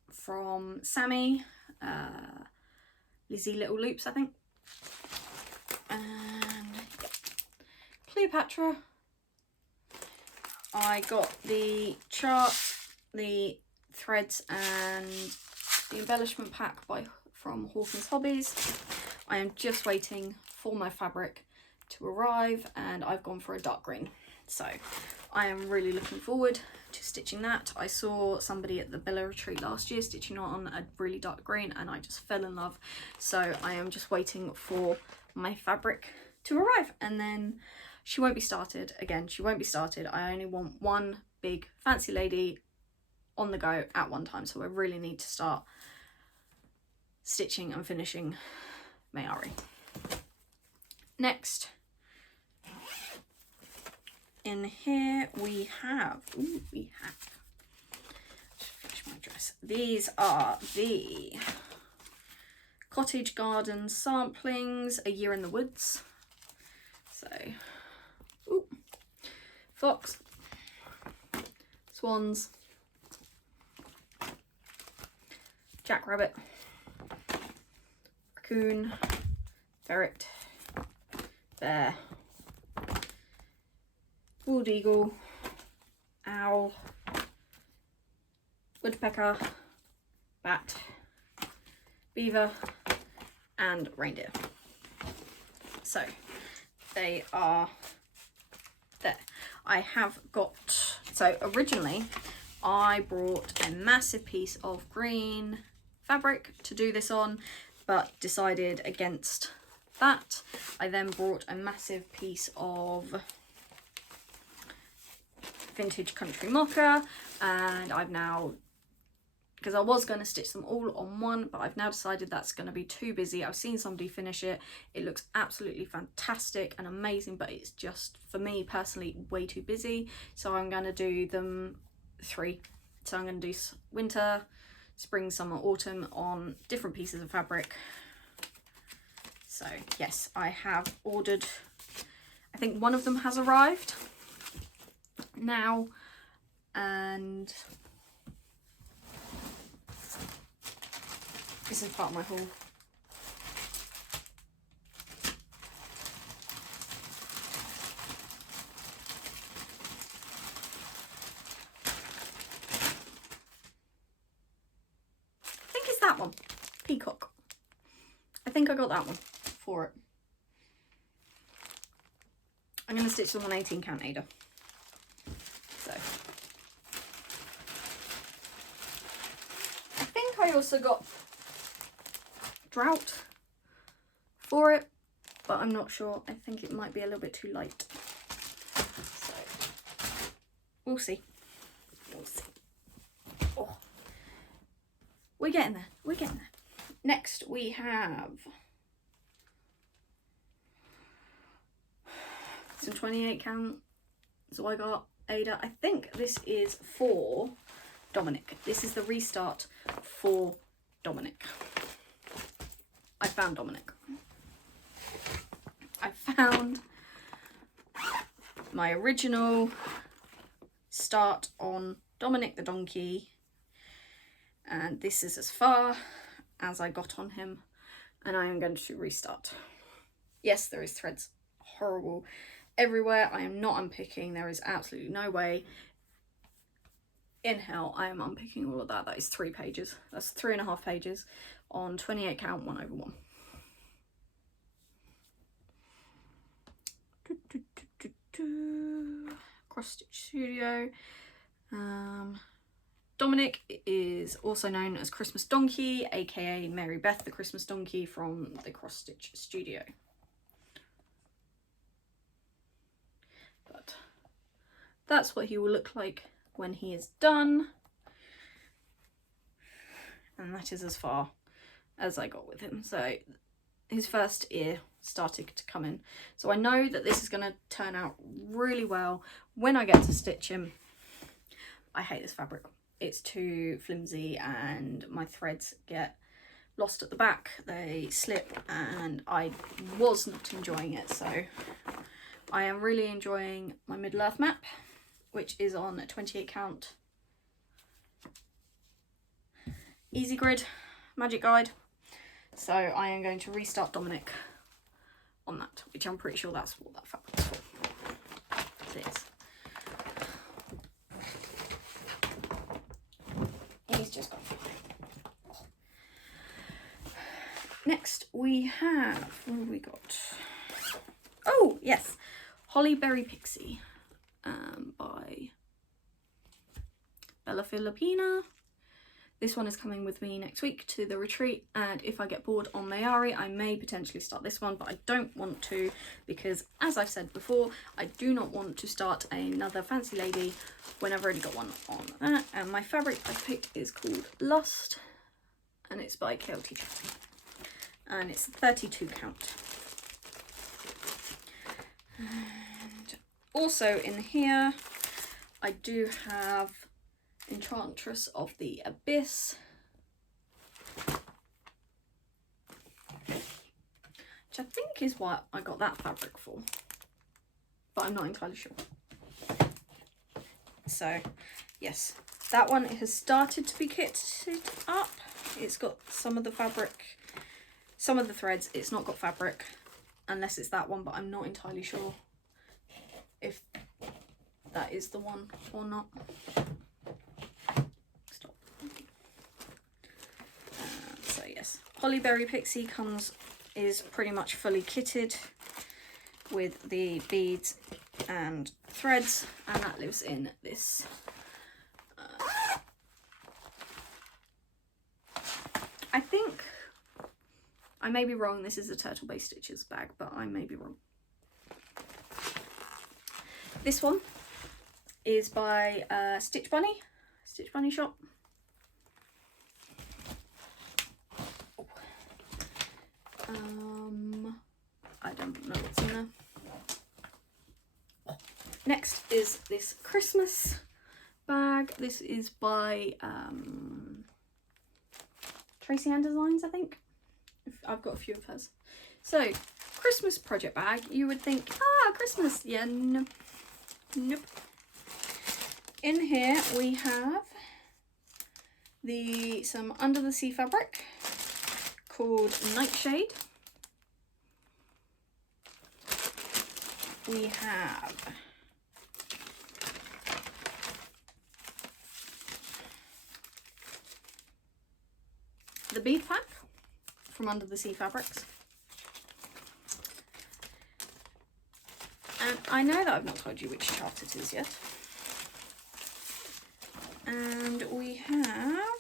from Sammy, Lizzie Little Loops, I think. And yeah. Cleopatra. I got the chart, the threads, and the embellishment pack from Hawkins Hobbies. I am just waiting for my fabric to arrive, and I've gone for a dark green. So I am really looking forward to stitching that. I saw somebody at the Bella Retreat last year stitching on a really dark green, and I just fell in love. So I am just waiting for my fabric to arrive, and then she won't be started. Again, she won't be started. I only want one big fancy lady on the go at one time, so I really need to start stitching and finishing Mayari. Next, in here we have, just finish my dress. These are the Cottage Garden samplings, A Year in the Woods. So, fox, swans, jackrabbit, raccoon, ferret, bear, bald eagle, owl, woodpecker, bat, beaver, and reindeer. So they are there. I have got, so originally I brought a massive piece of green fabric to do this on, but decided against that. I then brought a massive piece of vintage country mocha, and I've now, because I was going to stitch them all on one, but I've now decided that's going to be too busy. I've seen somebody finish it. It looks absolutely fantastic and amazing, but it's just, for me personally, way too busy. So I'm going to do them 3. So I'm going to do winter, spring, summer, autumn on different pieces of fabric. So yes, I have ordered, I think one of them has arrived now, and this is part of my haul. peacock. I think I got that one for it. I'm going to stitch them on 18 count Ada. So I think I also got Drought for it, but I'm not sure. I think it might be a little bit too light. So we'll see. We'll see. Oh, we're getting there. We're getting there. Next we have some 28 count. So I got Ada. I think this is for Dominic. This is the restart for Dominic. I found Dominic. I found my original start on Dominic the donkey, and this is as far as I got on him, and I am going to restart. Yes, there is threads horrible everywhere. I am not unpicking. There is absolutely no way in hell I am unpicking all of that. That is 3 pages. That's 3.5 pages on 28 count 1/1. Cross Stitch Studio. Dominic is also known as Christmas Donkey, aka Mary Beth the Christmas Donkey from the Cross Stitch Studio. But that's what he will look like when he is done. And that is as far as I got with him. So his first ear started to come in. So I know that this is going to turn out really well when I get to stitch him. I hate this fabric. It's too flimsy and my threads get lost at the back. They slip and I was not enjoying it. So I am really enjoying my Middle-earth map, which is on a 28 count Easy Grid Magic Guide. So I am going to restart Dominic on that, which I'm pretty sure that's what that fabric is for. It is. He's just gone. Next we have, what have we got? Oh yes, Holly Berry Pixie by Bella Filipina. This one is coming with me next week to the retreat, and if I get bored on Mayari, I may potentially start this one, but I don't want to because, as I've said before, I do not want to start another Fancy Lady when I've already got one on that. And my fabric I picked is called Lust, and it's by KLT Chappie, and it's 32 count. And also in here, I do have Enchantress of the Abyss, which I think is what I got that fabric for, but I'm not entirely sure. So yes, that one has started to be kitted up. It's got some of the fabric, some of the threads. It's not got fabric unless it's that one, but I'm not entirely sure if that is the one or not. So yes, Holly Berry Pixie is pretty much fully kitted with the beads and threads, and that lives in this I think, I may be wrong, this is a Turtle Bay Stitches bag, but I may be wrong. This one is by Stitch Bunny Shop. I don't know what's in there. Next is this Christmas bag. This is by Tracy Ann Designs, I think. I've got a few of hers. So, Christmas project bag. You would think, Christmas. Yeah, no. Nope. In here we have some Under the Sea fabric called Nightshade. We have the bead pack, from Under the Sea Fabrics. And I know that I've not told you which chart it is yet. And we have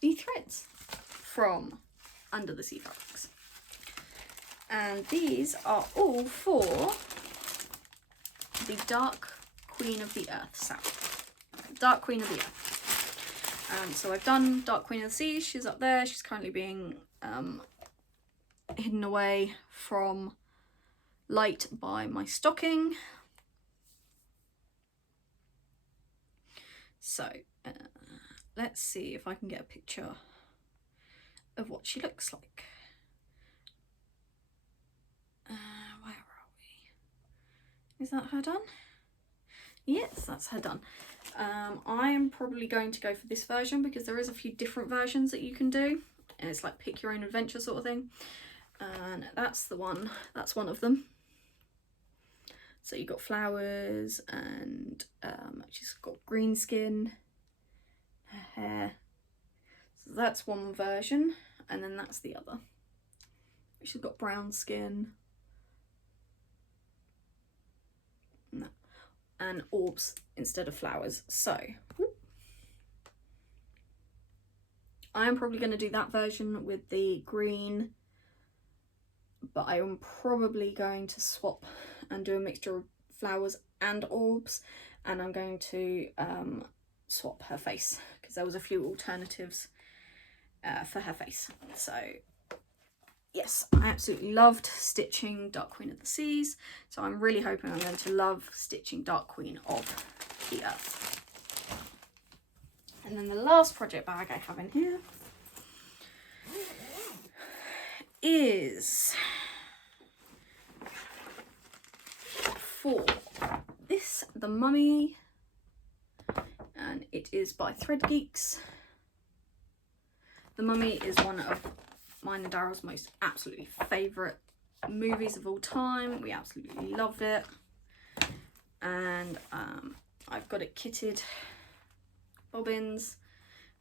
the threads from Under the Sea Fabrics. And these are all for the Dark Queen of the Earth sound. Dark Queen of the Earth. So I've done Dark Queen of the Sea. She's up there. She's currently being hidden away from light by my stocking. So let's see if I can get a picture of what she looks like. Where are we? Is that her done? Yes, that's her done. I am probably going to go for this version because there is a few different versions that you can do, and it's like pick your own adventure sort of thing. And that's the one. That's one of them. So you've got flowers, and she's got green skin, her hair. So that's one version, and then that's the other. She's got brown skin. No. And orbs instead of flowers. So I am probably going to do that version with the green, but I am probably going to swap and do a mixture of flowers and orbs, and I'm going to swap her face because there was a few alternatives for her face. So yes, I absolutely loved stitching Dark Queen of the Seas, so I'm really hoping I'm going to love stitching Dark Queen of the Earth. And then the last project bag I have in here is for this, The Mummy, and it is by Thread Geeks. The Mummy is one of mine and Daryl's most absolutely favourite movies of all time. We absolutely loved it, and I've got it kitted, bobbins,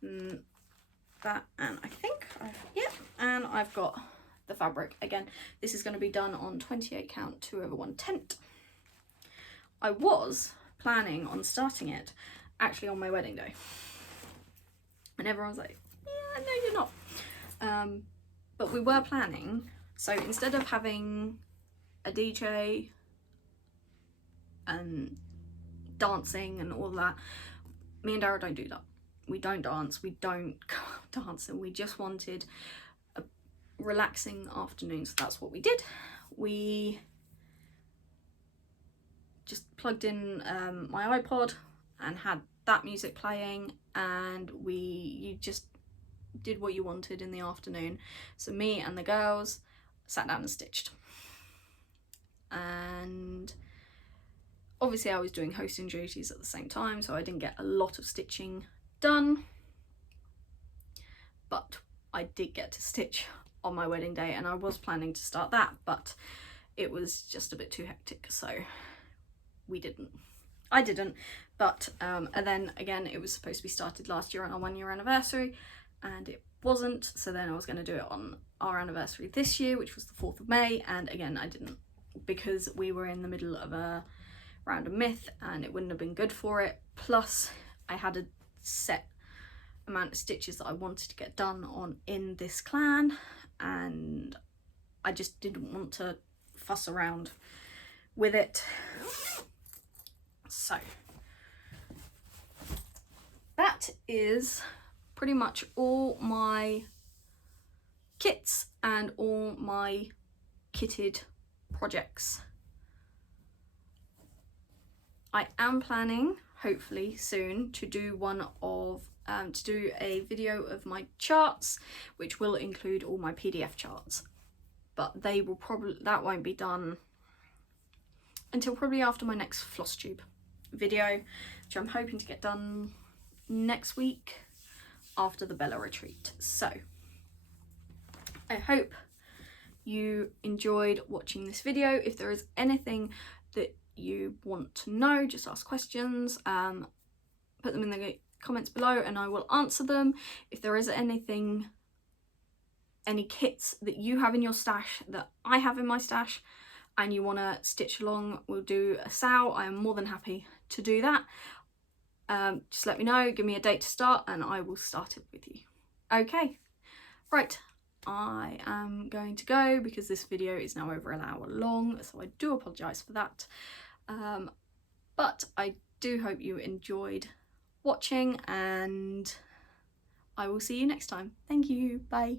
that, and I think and I've got the fabric. Again, this is going to be done on 28 count 2/110. I was planning on starting it actually on my wedding day, and everyone's like, yeah, no you're not. But we were planning, so instead of having a DJ and dancing and all that, me and Dara don't do that. We don't dance, we don't dance, and we just wanted a relaxing afternoon, so that's what we did. We just plugged in my iPod and had that music playing, and you just did what you wanted in the afternoon. So me and the girls sat down and stitched, and obviously I was doing hosting duties at the same time, so I didn't get a lot of stitching done, but I did get to stitch on my wedding day, and I was planning to start that, but it was just a bit too hectic, so I didn't, but and then again it was supposed to be started last year on our 1 year anniversary, and it wasn't, so then I was going to do it on our anniversary this year, which was the 4th of May, and again I didn't, because we were in the middle of a random myth and it wouldn't have been good for it, plus I had a set amount of stitches that I wanted to get done on in this clan, and I just didn't want to fuss around with it. So that is pretty much all my kits and all my kitted projects. I am planning, hopefully soon, to do a video of my charts, which will include all my PDF charts, but that won't be done until probably after my next Flosstube video, which I'm hoping to get done next week after the Bella retreat. So I hope you enjoyed watching this video. If there is anything that you want to know, just ask questions, put them in the comments below and I will answer them. If there is anything any kits that you have in your stash that I have in my stash and you want to stitch along, we'll do a SOW. I am more than happy to do that. Just let me know, give me a date to start, and I will start it with you. Okay, right, I am going to go because this video is now over an hour long, so I do apologise for that. But I do hope you enjoyed watching, and I will see you next time. Thank you, bye.